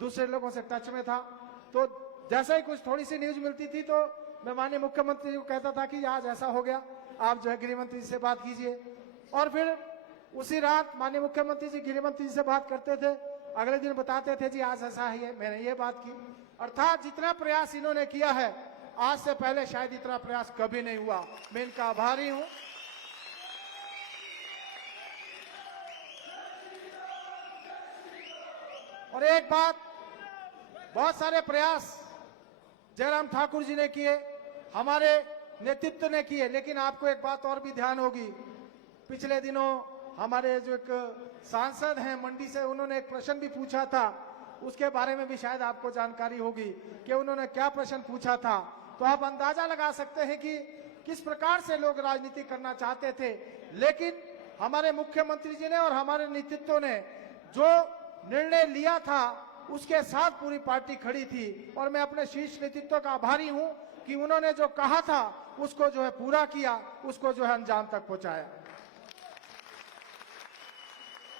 दूसरे लोगों से टच में था। तो जैसे ही कुछ थोड़ी सी न्यूज मिलती थी तो मैं माननीय मुख्यमंत्री जी को कहता था कि आज ऐसा हो गया, आप जो है गृह मंत्री जी से बात कीजिए। और फिर उसी रात माननीय मुख्यमंत्री जी गृह मंत्री जी से बात करते थे, अगले दिन बताते थे, जी आज ऐसा है, मैंने ये बात की। अर्थात जितना प्रयास इन्होंने किया है, आज से पहले शायद इतना प्रयास कभी नहीं हुआ। मैं इनका आभारी हूं। और एक बात, बहुत सारे प्रयास जयराम ठाकुर जी ने किए, हमारे नेतृत्व ने किए, लेकिन आपको एक बात और भी ध्यान होगी। पिछले दिनों हमारे जो एक सांसद हैं मंडी से, उन्होंने एक प्रश्न भी पूछा था, उसके बारे में भी शायद आपको जानकारी होगी कि उन्होंने क्या प्रश्न पूछा था। तो आप अंदाजा लगा सकते हैं कि किस प्रकार से लोग राजनीति करना चाहते थे। लेकिन हमारे मुख्यमंत्री जी ने और हमारे नेतृत्व ने जो निर्णय लिया था, उसके साथ पूरी पार्टी खड़ी थी। और मैं अपने शीर्ष नेतृत्व का आभारी हूं कि उन्होंने जो कहा था उसको जो है पूरा किया, उसको जो है अंजाम तक पहुंचाया।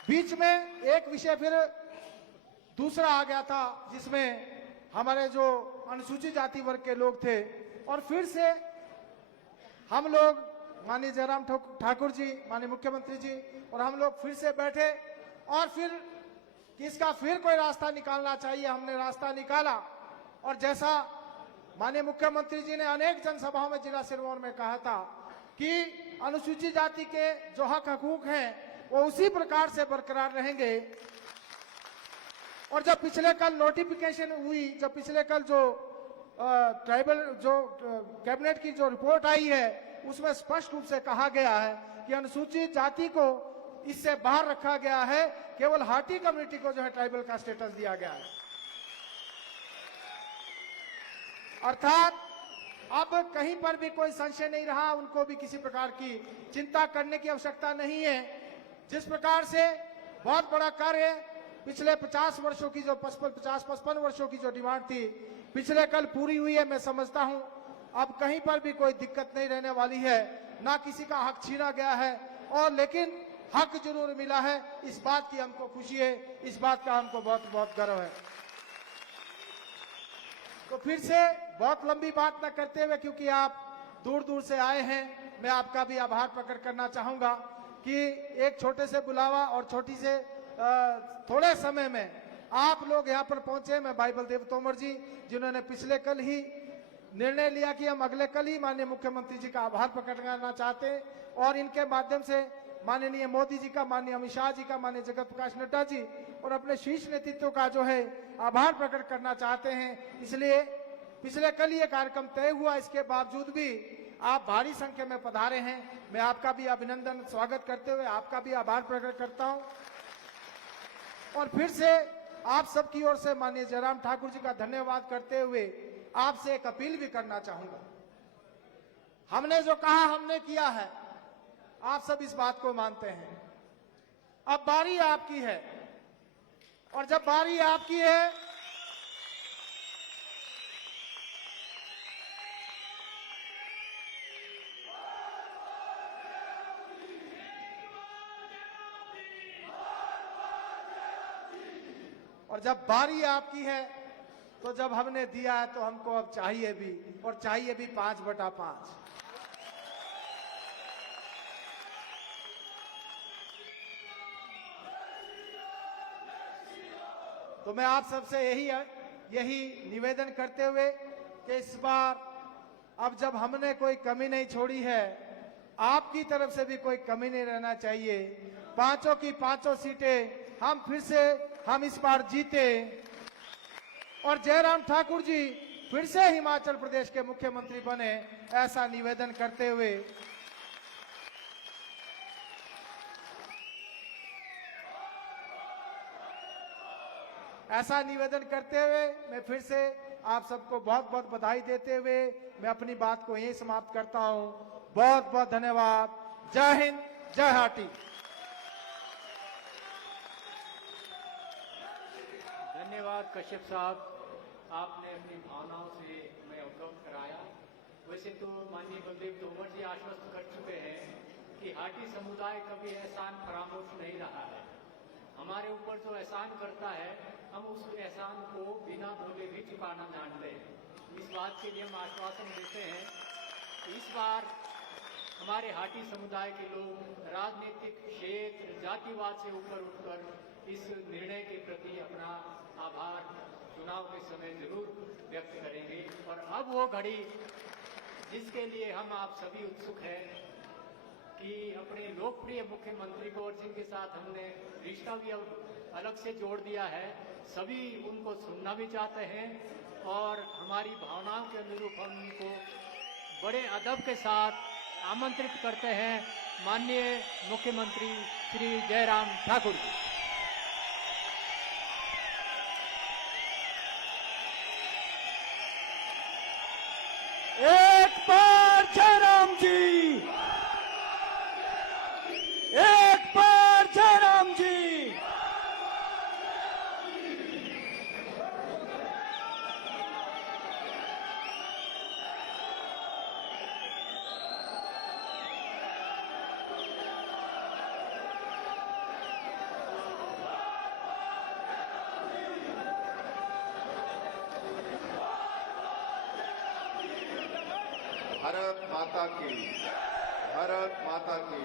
बीच में एक विषय फिर दूसरा आ गया था, जिसमें हमारे जो अनुसूचित जाति वर्ग के लोग थे, और फिर से हम लोग माननीय जयराम ठाकुर जी, माननीय मुख्यमंत्री जी और हम लोग फिर से बैठे और फिर कि इसका फिर कोई रास्ता निकालना चाहिए। हमने रास्ता निकाला और जैसा माननीय मुख्यमंत्री जी ने अनेक जनसभाओं में जिला सिरमौर में कहा था कि अनुसूचित जाति के जो हक हकूक हैं वो उसी प्रकार से बरकरार रहेंगे। और जब पिछले कल नोटिफिकेशन हुई, जब पिछले कल जो ट्राइबल जो कैबिनेट की जो रिपोर्ट आई है, उसमें स्पष्ट रूप से कहा गया है कि अनुसूचित जाति को इससे बाहर रखा गया है, केवल हाटी कम्युनिटी को जो है ट्राइबल का स्टेटस दिया गया है। अर्थात अब कहीं पर भी कोई संशय नहीं रहा, उनको भी किसी प्रकार की चिंता करने की आवश्यकता नहीं है। जिस प्रकार से बहुत बड़ा कार्य पिछले 50 वर्षों की जो 50-55 वर्षों की जो डिमांड थी, पिछले कल पूरी हुई है। मैं समझता हूं अब कहीं पर भी कोई दिक्कत नहीं रहने वाली है, ना किसी का हक छीना गया है, और लेकिन हक जरूर मिला है। इस बात की हमको खुशी है, इस बात का हमको बहुत बहुत गर्व है। तो फिर से बहुत लंबी बात न करते हुए, क्योंकि आप दूर दूर से आए हैं, मैं आपका भी आभार प्रकट करना चाहूंगा कि एक छोटे से बुलावा और छोटी से थोड़े समय में आप लोग यहाँ पर पहुंचे। मैं भाई बलदेव तोमर जी, जिन्होंने पिछले कल ही निर्णय लिया कि हम अगले कल ही माननीय मुख्यमंत्री जी का आभार प्रकट करना चाहते हैं, और इनके माध्यम से माननीय मोदी जी का, माननीय अमित शाह जी का, माननीय जगत प्रकाश नड्डा जी और अपने शीर्ष नेतृत्व का जो है आभार प्रकट करना चाहते हैं। इसलिए पिछले कल ये कार्यक्रम तय हुआ, इसके बावजूद भी आप भारी संख्या में पधारे हैं। मैं आपका भी अभिनंदन स्वागत करते हुए आपका भी आभार प्रकट करता हूं, और फिर से आप सबकी ओर से माननीय जयराम ठाकुर जी का धन्यवाद करते हुए आपसे एक अपील भी करना चाहूंगा। हमने जो कहा हमने किया है, आप सब इस बात को मानते हैं। अब बारी आपकी है, और जब बारी आपकी है और जब बारी आपकी है, तो जब हमने दिया है तो हमको अब चाहिए भी, और चाहिए भी 5/5। तो मैं आप सबसे यही निवेदन करते हुए कि इस बार अब जब हमने कोई कमी नहीं छोड़ी है, आपकी तरफ से भी कोई कमी नहीं रहना चाहिए। 5 की 5 सीटें हम इस बार जीते, और जयराम ठाकुर जी फिर से हिमाचल प्रदेश के मुख्यमंत्री बने, ऐसा निवेदन करते हुए ऐसा निवेदन करते हुए मैं फिर से आप सबको बहुत बहुत बधाई देते हुए मैं अपनी बात को यहीं समाप्त करता हूं। बहुत बहुत धन्यवाद। जय हिंद, जय हाटी। धन्यवाद कश्यप साहब, आपने अपनी भावनाओं से हमें अवगत कराया। वैसे तो माननीय बलदेव तोमर जी आश्वस्त कर चुके हैं कि हाटी समुदाय कभी एहसान फरामोश नहीं रहा है। हमारे ऊपर जो एहसान करता है हम उस एहसान को बिना बोले भी चुकाना जानते हैं। इस बात के लिए हम आश्वासन देते हैं कि इस बार हमारे हाटी समुदाय के लोग राजनीतिक क्षेत्र जातिवाद से ऊपर उठकर इस निर्णय के प्रति अपना आभार चुनाव के समय जरूर व्यक्त करेंगे। और अब वो घड़ी जिसके लिए हम आप सभी उत्सुक हैं कि अपने लोकप्रिय मुख्यमंत्री को, और जिनके साथ हमने रिश्ता भी अब अलग से जोड़ दिया है, सभी उनको सुनना भी चाहते हैं और हमारी भावनाओं के अनुरूप हम उनको बड़े अदब के साथ आमंत्रित करते हैं। माननीय मुख्यमंत्री श्री जयराम ठाकुर जी। एक बार जयराम जी, एक बार जयराम जी। भारत माता की, भारत माता की।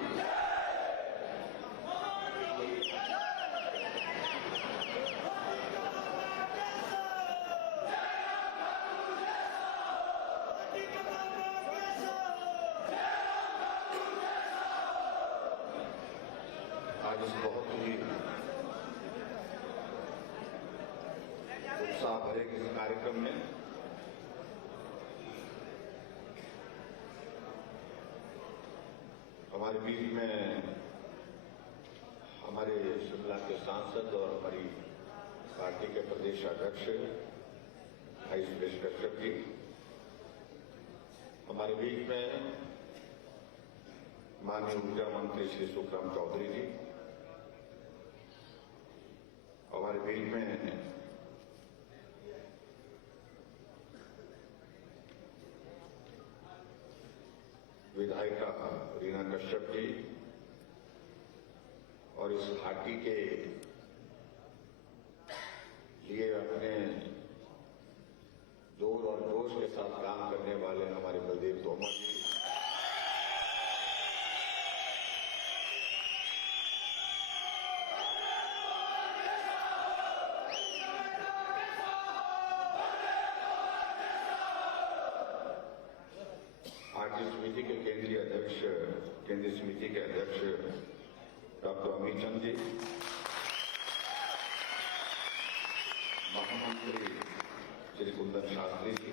आज इस बहुत ही उत्साह भरे किसी कार्यक्रम में हमारे बीच में हमारे शिमला के सांसद और हमारी पार्टी के प्रदेश अध्यक्ष भाई सुरेश कश्यप जी, हमारे बीच में माननीय ऊर्जा मंत्री श्री सुखराम चौधरी जी, हमारे बीच में विधायिका रीना कश्यप जी और इस घाटी के लिए अपने जोर और जोश के साथ काम करने वाले हमारे बलदेव तोमर जी, पार्टी समिति के केंद्रीय समिति के अध्यक्ष डॉक्टर अमित चंद जी, महामंत्री श्री कुंदन शास्त्री जी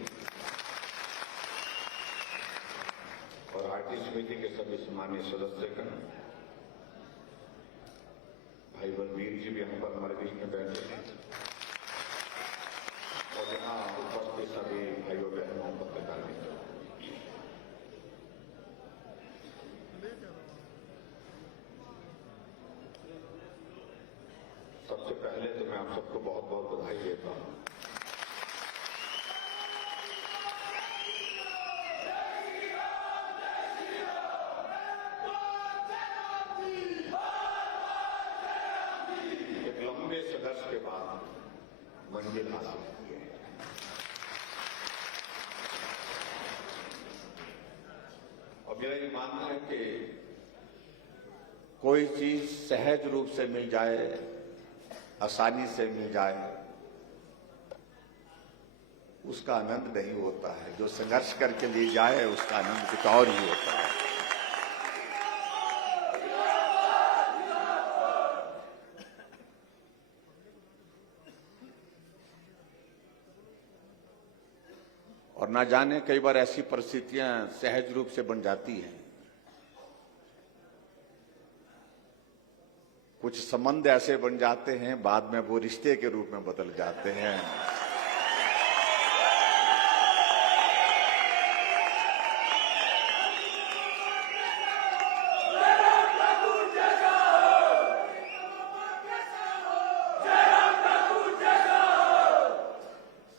और पार्टी समिति के सभी सम्मानीय सदस्यगण, भाई बलवीर जी भी यहाँ पर हमारे बीच में बैठे हैं और यहाँ उपस्थित सभी भाइयों बहनों पत्रकार मित्रों, सबसे पहले तो मैं आप सबको बहुत बहुत बधाई देता हूं। एक लंबे संघर्ष के बाद मंजिल हासिल की है। अब मेरा ये मानना है कि कोई चीज सहज रूप से मिल जाए, आसानी से मिल जाए, उसका आनंद नहीं होता है। जो संघर्ष करके ली जाए उसका आनंद कुछ और ही होता है। और ना जाने कई बार ऐसी परिस्थितियां सहज रूप से बन जाती हैं। कुछ संबंध ऐसे बन जाते हैं, बाद में वो रिश्ते के रूप में बदल जाते हैं।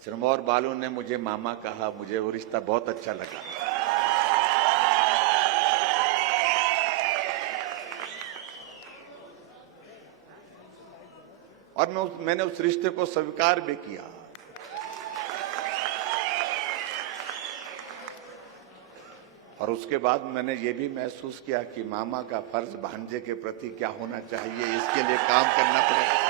सिरमौर वालों ने मुझे मामा कहा, मुझे वो रिश्ता बहुत अच्छा लगा। और मैंने उस रिश्ते को स्वीकार भी किया। और उसके बाद मैंने ये भी महसूस किया कि मामा का फर्ज भांजे के प्रति क्या होना चाहिए, इसके लिए काम करना पड़ेगा।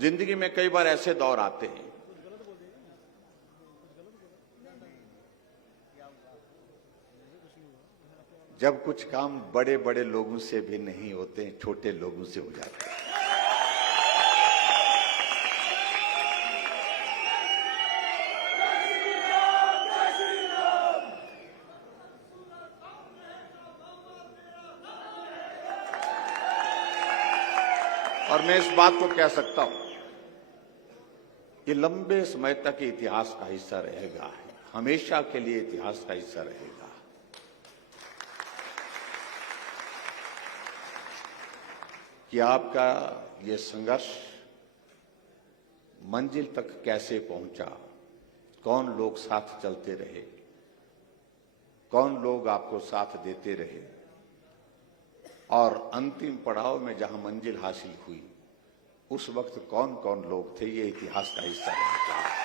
जिंदगी में कई बार ऐसे दौर आते हैं जब कुछ काम बड़े बड़े लोगों से भी नहीं होते, छोटे लोगों से हो जाते हैं। और मैं इस बात को कह सकता हूं, ये लंबे समय तक इतिहास का हिस्सा रहेगा, हमेशा के लिए इतिहास का हिस्सा रहेगा कि आपका ये संघर्ष मंजिल तक कैसे पहुंचा, कौन लोग साथ चलते रहे, कौन लोग आपको साथ देते रहे, और अंतिम पड़ाव में जहां मंजिल हासिल हुई उस वक्त कौन कौन लोग थे, ये इतिहास का हिस्सा रहेगा।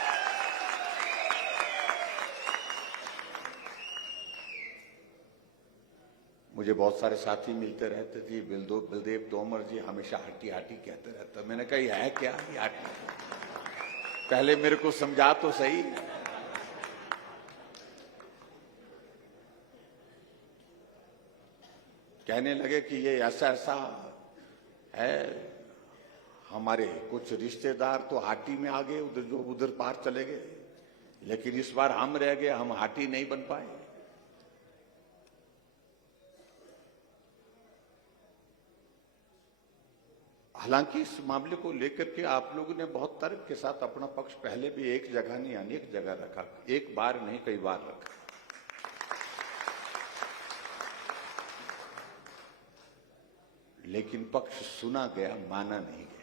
मुझे बहुत सारे साथी मिलते रहते थे, बलदेव तोमर जी हमेशा हट्टी हाटी कहते रहते। मैंने कहा ये है क्या ये हट्टी, पहले मेरे को समझा तो सही। कहने लगे कि ये ऐसा ऐसा है, हमारे कुछ रिश्तेदार तो हाटी में आ गए, उधर जो उधर पार चले गए, लेकिन इस बार हम रह गए, हम हाटी नहीं बन पाए। हालांकि इस मामले को लेकर के आप लोगों ने बहुत तर्क के साथ अपना पक्ष पहले भी एक जगह नहीं अनेक जगह रखा, एक बार नहीं कई बार रखा। लेकिन पक्ष सुना गया, माना नहीं गया।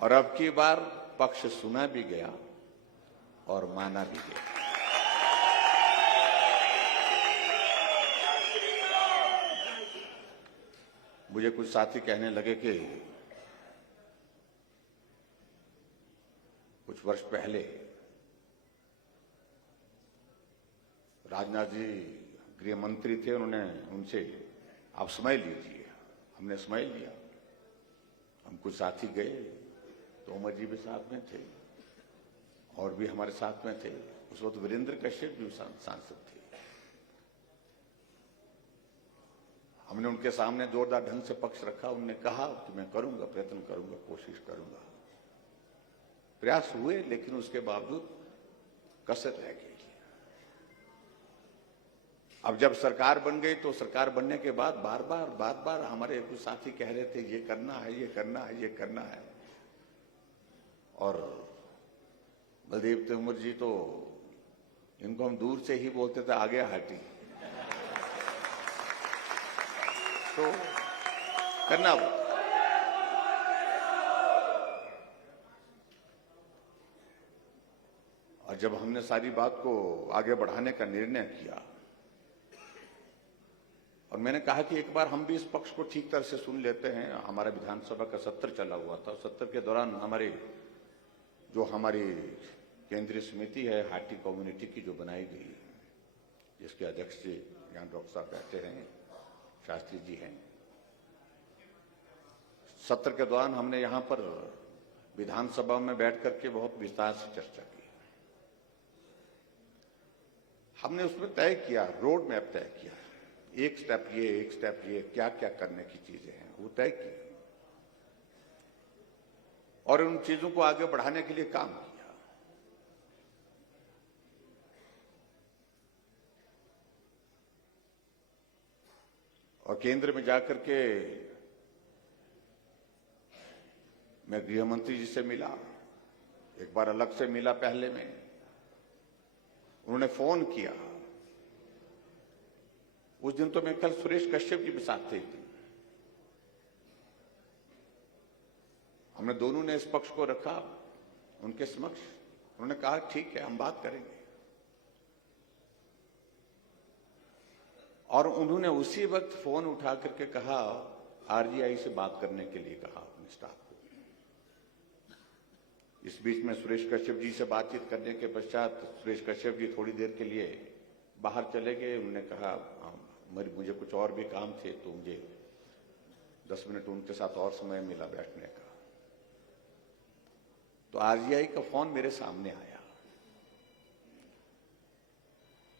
और अब की बार पक्ष सुना भी गया और माना भी गया। मुझे कुछ साथी कहने लगे कि कुछ वर्ष पहले राजनाथ जी गृह मंत्री थे, उन्होंने उनसे आप समय लीजिए। हमने समय लिया। हम कुछ साथी गए, तोमर जी भी साथ में थे और भी हमारे साथ में थे। उस वक्त वीरेंद्र कश्यप भी सांसद थे। हमने उनके सामने जोरदार ढंग से पक्ष रखा। उन्होंने कहा कि मैं करूंगा, प्रयत्न करूंगा, कोशिश करूंगा। प्रयास हुए, लेकिन उसके बावजूद कसर रह गई। अब जब सरकार बन गई तो सरकार बनने के बाद बार बार हमारे कुछ साथी कह रहे थे ये करना है, ये करना है, ये करना है। और बलदेव तोमर जी तो इनको हम दूर से ही बोलते थे, आ गया हाटी। तो करना वो। और जब हमने सारी बात को आगे बढ़ाने का निर्णय किया और मैंने कहा कि एक बार हम भी इस पक्ष को ठीक तरह से सुन लेते हैं। हमारा विधानसभा का सत्र चला हुआ था। सत्र के दौरान हमारी केंद्रीय समिति है हाटी कम्युनिटी की, जो बनाई गई, जिसके अध्यक्ष जी यहाँ डॉक्टर साहब बैठे हैं, शास्त्री जी हैं। सत्र के दौरान हमने यहाँ पर विधानसभा में बैठ करके बहुत विस्तार से चर्चा की। हमने उसमें तय किया, रोड मैप तय किया, एक स्टेप ये, एक स्टेप ये, क्या क्या करने की चीजें हैं वो तय की। और उन चीजों को आगे बढ़ाने के लिए काम किया। और केंद्र में जाकर के मैं गृह मंत्री जी से मिला, एक बार अलग से मिला पहले में, उन्होंने फोन किया। उस दिन तो मैं कल सुरेश कश्यप जी के साथ थे, हमने दोनों ने इस पक्ष को रखा उनके समक्ष। उन्होंने कहा ठीक है, हम बात करेंगे। और उन्होंने उसी वक्त फोन उठा करके कहा, आरजीआई से बात करने के लिए कहा अपने स्टाफ को। इस बीच में सुरेश कश्यप जी से बातचीत करने के पश्चात सुरेश कश्यप जी थोड़ी देर के लिए बाहर चले गए। उन्होंने कहा मुझे कुछ और भी काम थे, तो मुझे 10 मिनट उनके साथ और समय मिला बैठने का। तो आरजीआई का फोन मेरे सामने आया,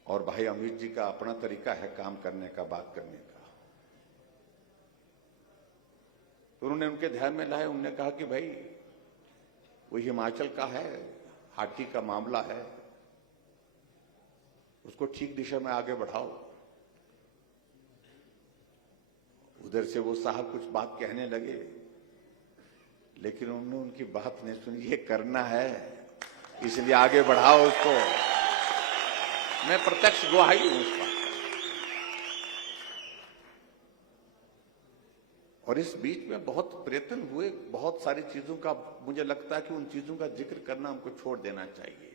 और भाई अमित जी का अपना तरीका है काम करने का, बात करने का। तो उन्होंने उनके ध्यान में लाया, उन्होंने कहा कि भाई वो हिमाचल का है, हाथी का मामला है, उसको ठीक दिशा में आगे बढ़ाओ। उधर से वो साहब कुछ बात कहने लगे, लेकिन उन्होंने उनकी बात नहीं सुनी। ये करना है इसलिए आगे बढ़ाओ उसको। मैं प्रत्यक्ष गवाही हूं उस बात का। और इस बीच में बहुत प्रयत्न हुए, बहुत सारी चीजों का मुझे लगता है कि उन चीजों का जिक्र करना हमको छोड़ देना चाहिए।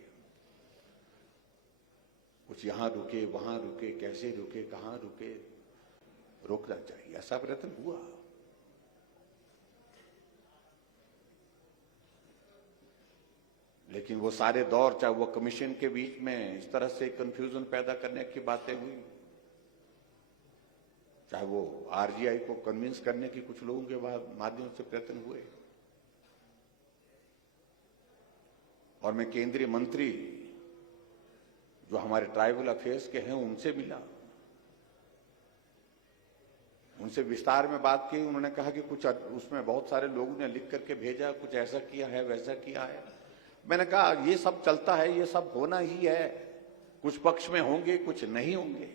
कुछ यहां रुके, वहां रुके, कैसे रुके, कहां रुके, रोकना चाहिए। ऐसा प्रयत्न हुआ। लेकिन वो सारे दौर, चाहे वो कमीशन के बीच में इस तरह से कंफ्यूजन पैदा करने की बातें हुई, चाहे वो आरजीआई को कन्विंस करने की कुछ लोगों के माध्यम से प्रयत्न हुए, और मैं केंद्रीय मंत्री जो हमारे ट्राइबल अफेयर्स के हैं उनसे मिला, उनसे विस्तार में बात की। उन्होंने कहा कि कुछ उसमें बहुत सारे लोगों ने लिख करके भेजा, कुछ ऐसा किया है, वैसा किया है। मैंने कहा ये सब चलता है, ये सब होना ही है, कुछ पक्ष में होंगे, कुछ नहीं होंगे,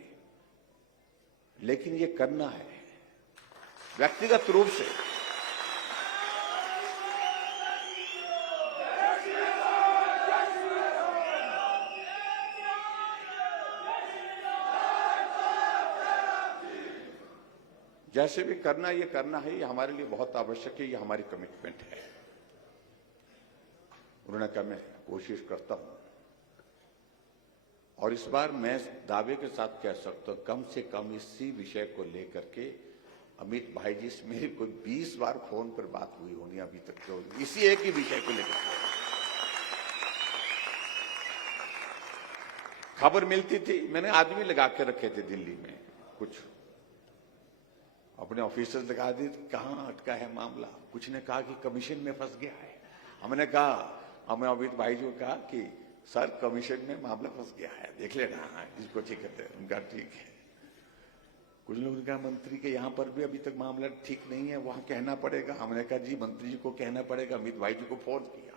लेकिन ये करना है व्यक्तिगत रूप से। जैसे भी करना, ये करना है, ये हमारे लिए बहुत आवश्यक है, ये हमारी कमिटमेंट है। उन्होंने कहा मैं कोशिश करता हूं, और इस बार मैं दावे के साथ कह सकता हूं कम से कम इसी विषय को लेकर के अमित भाई जी से मेरी कोई 20 बार फोन पर बात हुई होनी अभी तक, तो इसी एक ही विषय को लेकर खबर मिलती थी। मैंने आदमी लगा के रखे थे दिल्ली में, कुछ अपने ऑफिसर्स लगा दिए, कहां अटका है मामला। कुछ ने कहा कि कमीशन में फंस गया है। हमने कहा, हमें अमित भाई जी को कहा कि सर कमीशन में मामला फंस गया है, देख लेना इसको, ठीक है। उनका ठीक है। कुछ लोगों ने कहा मंत्री के यहां पर भी अभी तक मामला ठीक नहीं है, वहां कहना पड़ेगा। हमने कहा जी मंत्री जी को कहना पड़ेगा। अमित भाई जी को फोन किया।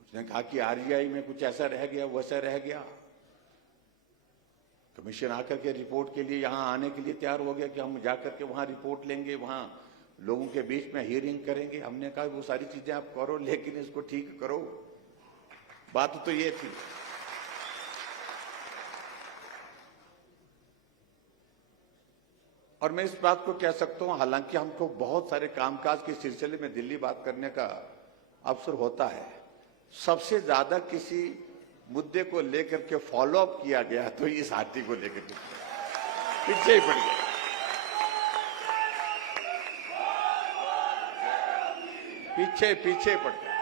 कुछ ने कहा कि आरजीआई में कुछ ऐसा रह गया, वैसा रह गया। कमीशन आकर के रिपोर्ट के लिए यहां आने के लिए तैयार हो गया कि हम जाकर के वहां रिपोर्ट लेंगे, वहां लोगों के बीच में हियरिंग करेंगे। हमने कहा वो सारी चीजें आप करो, लेकिन इसको ठीक करो। बात तो ये थी। और मैं इस बात को कह सकता हूं, हालांकि हमको बहुत सारे कामकाज के सिलसिले में दिल्ली बात करने का अवसर होता है, सबसे ज्यादा किसी मुद्दे को लेकर के फॉलो अप किया गया तो इस हाथी को लेकर के पीछे ही पड़ गया। पीछे पड़ गया।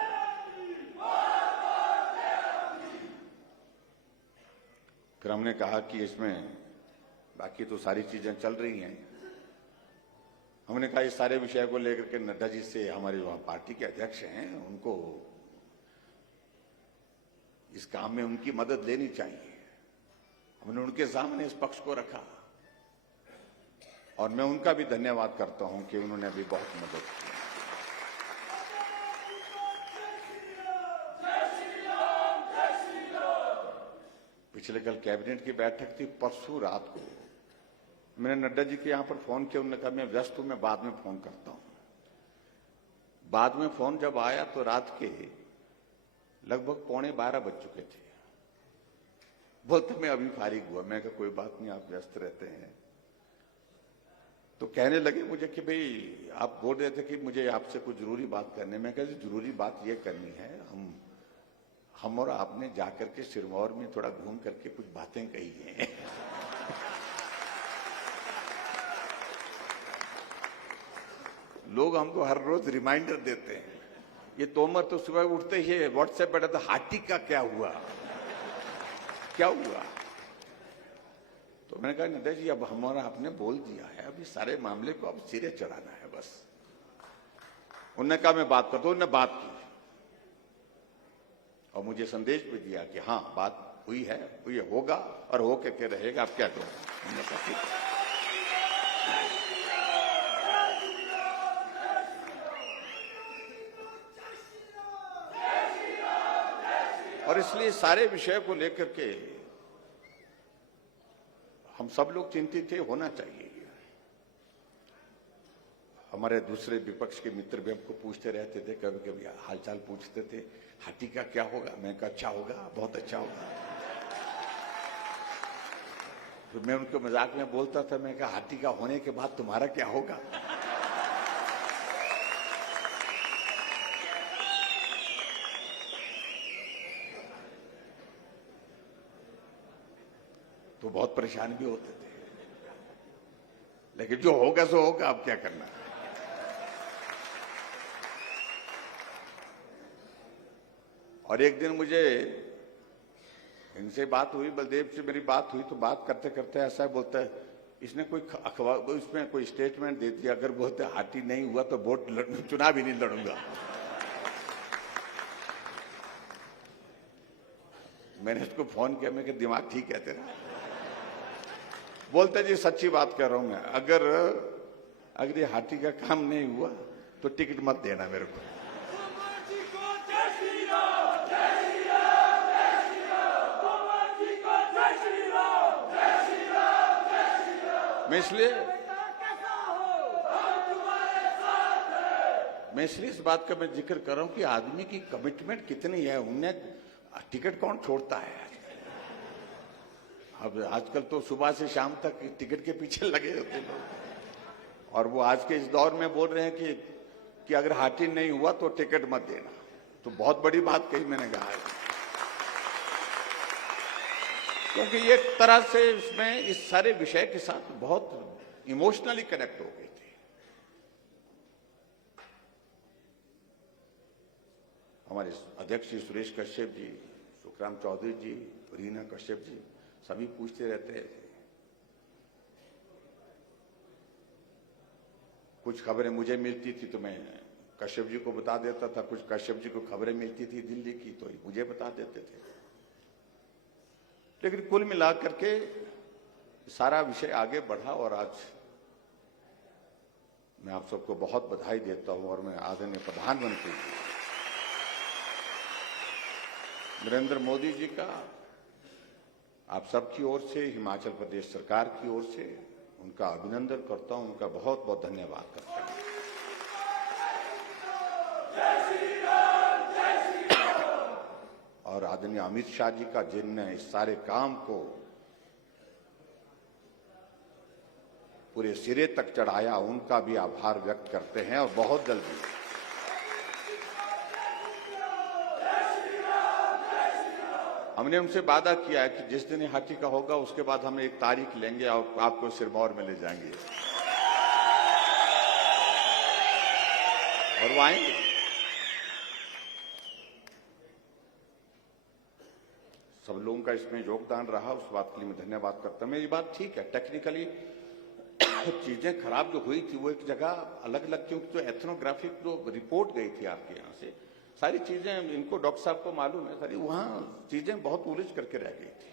फिर हमने कहा कि इसमें बाकी तो सारी चीजें चल रही हैं। हमने कहा इस सारे विषय को लेकर के नड्डा जी से, हमारे वहां पार्टी के अध्यक्ष हैं, उनको इस काम में उनकी मदद लेनी चाहिए। हमने उनके सामने इस पक्ष को रखा, और मैं उनका भी धन्यवाद करता हूं कि उन्होंने अभी बहुत मदद की। पिछले कल कैबिनेट की बैठक थी, परसों रात को मैंने नड्डा जी के यहां पर फोन किया। उन्होंने कहा मैं व्यस्त हूं, मैं बाद में फोन करता हूं। बाद में फोन जब आया तो रात के लगभग 11:15 बज चुके थे। बोलते मैं अभी फारिग हुआ। मैं कहा कोई बात नहीं, आप व्यस्त रहते हैं। तो कहने लगे मुझे कि भाई आप बोल रहे थे कि मुझे आपसे कुछ जरूरी बात करनी है। मैं कहा जरूरी बात ये करनी है, हम और आपने जाकर के सिरमौर में थोड़ा घूम करके कुछ बातें कही हैं। लोग हमको हर रोज रिमाइंडर देते हैं। ये तोमर तो सुबह उठते ही व्हाट्सएप पर था, हाथी का क्या हुआ, क्या हुआ। तो मैंने कहा नड्डा जी अब हमारा आपने बोल दिया है, अब इस सारे मामले को अब सिरे चढ़ाना है बस। उन्होंने कहा मैं बात करता हूं। उन्होंने बात की और मुझे संदेश भी दिया कि हाँ बात हुई है, ये होगा और हो के रहेगा, आप क्या करोगे। उन्होंने कहा ठीक है। और इसलिए सारे विषय को लेकर के हम सब लोग चिंतित थे, होना चाहिए। हमारे दूसरे विपक्ष के मित्र भी हमको पूछते रहते थे, कभी कभी हालचाल पूछते थे, हाथी का क्या होगा। मैं कहा अच्छा होगा, बहुत अच्छा होगा। तो मैं उनको मजाक में बोलता था, मैं कहा हाथी का होने के बाद तुम्हारा क्या होगा। तो बहुत परेशान भी होते थे, लेकिन जो होगा सो होगा, अब क्या करना है। और एक दिन मुझे इनसे बात हुई, बलदेव से मेरी बात हुई, तो बात करते करते ऐसा बोलता है, इसने कोई अखबार उसमें कोई स्टेटमेंट दे दिया, अगर बोलते हाथी नहीं हुआ तो वोट चुनाव ही नहीं लड़ूंगा। मैंने उसको फोन किया, मैं कहा दिमाग ठीक है तेरा। बोलते जी सच्ची बात कह रहा हूं मैं, अगर ये हाथी का काम नहीं हुआ तो टिकट मत देना मेरे को। मैं इसलिए इस बात का मैं जिक्र कर रहा हूं कि आदमी की कमिटमेंट कितनी है। उन्हें टिकट कौन छोड़ता है। अब आजकल तो सुबह से शाम तक टिकट के पीछे लगे होते लोग, और वो आज के इस दौर में बोल रहे हैं कि अगर हाथी नहीं हुआ तो टिकट मत देना। तो बहुत बड़ी बात कही मैंने कहा है, क्योंकि एक तरह से इसमें इस सारे विषय के साथ बहुत इमोशनली कनेक्ट हो गई थी। हमारे अध्यक्ष जी सुरेश कश्यप जी, सुखराम चौधरी जी, रीना कश्यप जी सभी पूछते रहते हैं। कुछ खबरें मुझे मिलती थी तो मैं कश्यप जी को बता देता था, कुछ कश्यप जी को खबरें मिलती थी दिल्ली की तो मुझे बता देते थे। लेकिन कुल मिलाकर के सारा विषय आगे बढ़ा और आज मैं आप सबको बहुत बधाई देता हूं। और मैं आदरणीय प्रधानमंत्री नरेंद्र मोदी जी का आप सबकी ओर से, हिमाचल प्रदेश सरकार की ओर से उनका अभिनंदन करता हूं, उनका बहुत बहुत धन्यवाद करता हूं। और आदरणीय अमित शाह जी का, जिनने इस सारे काम को पूरे सिरे तक चढ़ाया, उनका भी आभार व्यक्त करते हैं। और बहुत जल्दी हमने उनसे वादा किया है कि जिस दिन हाथी का होगा उसके बाद हम एक तारीख लेंगे और आपको सिरमौर में ले जाएंगे और वो आएंगे। सब लोगों का इसमें योगदान रहा, उस बात के लिए मैं धन्यवाद करता हूं। मेरी बात ठीक है, टेक्निकली चीजें खराब जो हुई थी वो एक जगह अलग अलग, क्योंकि जो एथनोग्राफिक जो रिपोर्ट गई थी आपके यहां से, सारी चीजें इनको डॉक्टर साहब को मालूम है, सारी वहां चीजें बहुत उलझ करके रह गई थी।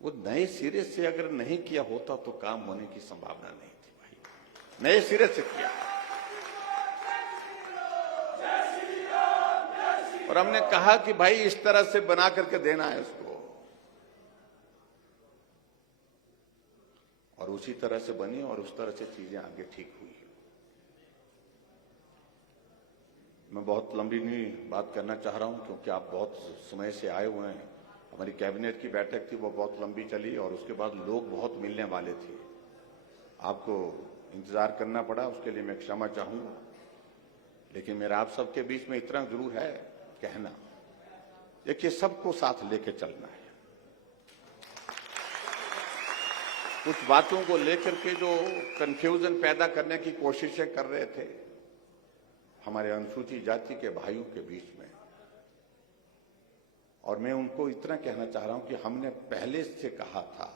वो नए सिरे से अगर नहीं किया होता तो काम होने की संभावना नहीं थी भाई, नए सिरे से किया। और हमने कहा कि भाई इस तरह से बना करके देना है उसको। और उसी तरह से बनी और उस तरह से चीजें आगे ठीक हुई। मैं बहुत लंबी नहीं बात करना चाह रहा हूं क्योंकि आप बहुत समय से आए हुए हैं। हमारी कैबिनेट की बैठक थी, वो बहुत लंबी चली और उसके बाद लोग बहुत मिलने वाले थे, आपको इंतजार करना पड़ा, उसके लिए मैं क्षमा चाहूंगा। लेकिन मेरा आप सबके बीच में इतना जरूर है कहना, देखिए सबको साथ लेके चलना है। कुछ बातों को लेकर के जो कंफ्यूजन पैदा करने की कोशिशें कर रहे थे हमारे अनुसूचित जाति के भाइयों के बीच में, और मैं उनको इतना कहना चाह रहा हूं कि हमने पहले से कहा था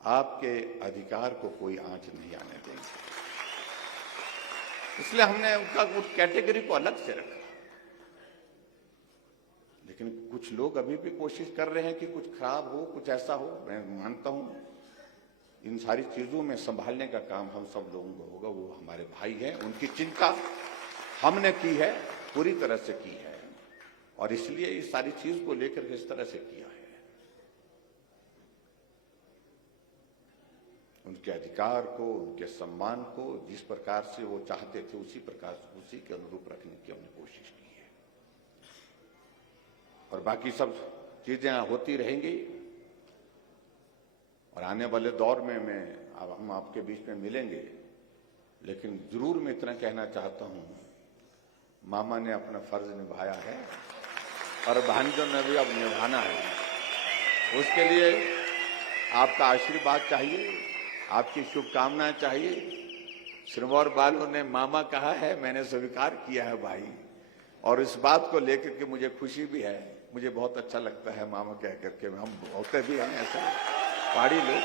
आपके अधिकार को कोई आंच नहीं आने देंगे, इसलिए हमने उनका उस कैटेगरी को अलग से रखा। लेकिन कुछ लोग अभी भी कोशिश कर रहे हैं कि कुछ खराब हो, कुछ ऐसा हो। मैं मानता हूं इन सारी चीजों में संभालने का काम हम सब लोगों को होगा। वो हमारे भाई हैं, उनकी चिंता हमने की है, पूरी तरह से की है, और इसलिए इस सारी चीज को लेकर के इस तरह से किया है। उनके अधिकार को, उनके सम्मान को जिस प्रकार से वो चाहते थे उसी प्रकार से, उसी के अनुरूप रखने की हमने कोशिश की है। और बाकी सब चीजें होती रहेंगी और आने वाले दौर में हम आपके बीच में मिलेंगे। लेकिन जरूर मैं इतना कहना चाहता हूं, मामा ने अपना फर्ज निभाया है और भांजों ने भी अब निभाना है। उसके लिए आपका आशीर्वाद चाहिए, आपकी शुभकामनाएं चाहिए। सिरमौर वालों ने मामा कहा है, मैंने स्वीकार किया है भाई, और इस बात को लेकर के मुझे खुशी भी है। मुझे बहुत अच्छा लगता है मामा कह करके, हम होते भी हैं ऐसे पहाड़ी लोग।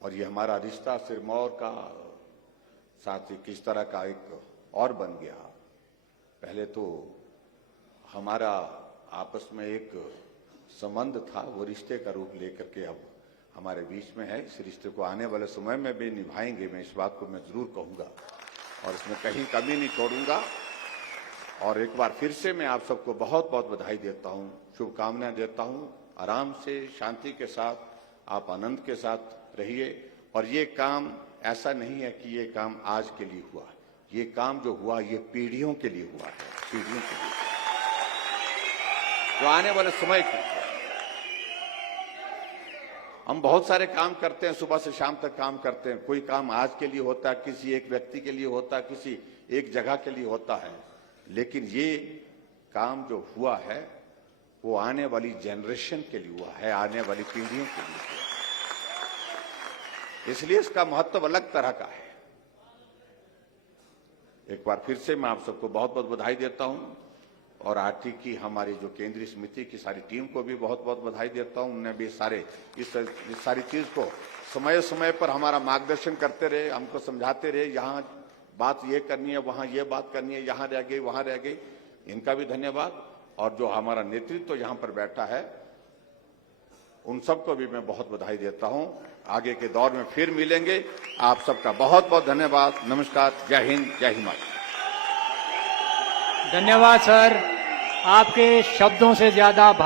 और ये हमारा रिश्ता सिरमौर का साथ ही किस तरह का एक और बन गया। पहले तो हमारा आपस में एक संबंध था, वो रिश्ते का रूप लेकर के अब हमारे बीच में है। इस रिश्ते को आने वाले समय में भी निभाएंगे, मैं इस बात को मैं जरूर कहूंगा और इसमें कहीं कमी नहीं छोड़ूंगा। और एक बार फिर से मैं आप सबको बहुत बहुत बधाई देता हूं, शुभकामनाएं देता हूं। आराम से, शांति के साथ, आप आनंद के साथ रहिए। और ये काम ऐसा नहीं है कि ये काम आज के लिए हुआ, ये काम जो हुआ ये पीढ़ियों के लिए हुआ है, पीढ़ियों के लिए, जो आने वाले समय के लिए। हम बहुत सारे काम करते हैं, सुबह से शाम तक काम करते हैं। कोई काम आज के लिए होता है, किसी एक व्यक्ति के लिए होता है, किसी एक जगह के लिए होता है। लेकिन ये काम जो हुआ है वो आने वाली जनरेशन के लिए हुआ है, आने वाली पीढ़ियों के लिए हुआ है। इसलिए इसका महत्व अलग तरह का है। एक बार फिर से मैं आप सबको बहुत बहुत बधाई देता हूं और आरटी की हमारी जो केंद्रीय समिति की सारी टीम को भी बहुत बहुत बधाई देता हूं। उन्होंने भी इस सारी चीज को समय समय पर हमारा मार्गदर्शन करते रहे, हमको समझाते रहे, यहाँ बात ये करनी है, वहां ये बात करनी है, यहाँ रह गई, वहां रह गई। इनका भी धन्यवाद। और जो हमारा नेतृत्व यहाँ पर बैठा है उन सबको भी मैं बहुत बधाई देता हूं। आगे के दौर में फिर मिलेंगे। आप सबका बहुत बहुत धन्यवाद। नमस्कार, जय हिंद, जय हिमाचल। धन्यवाद सर, आपके शब्दों से ज्यादा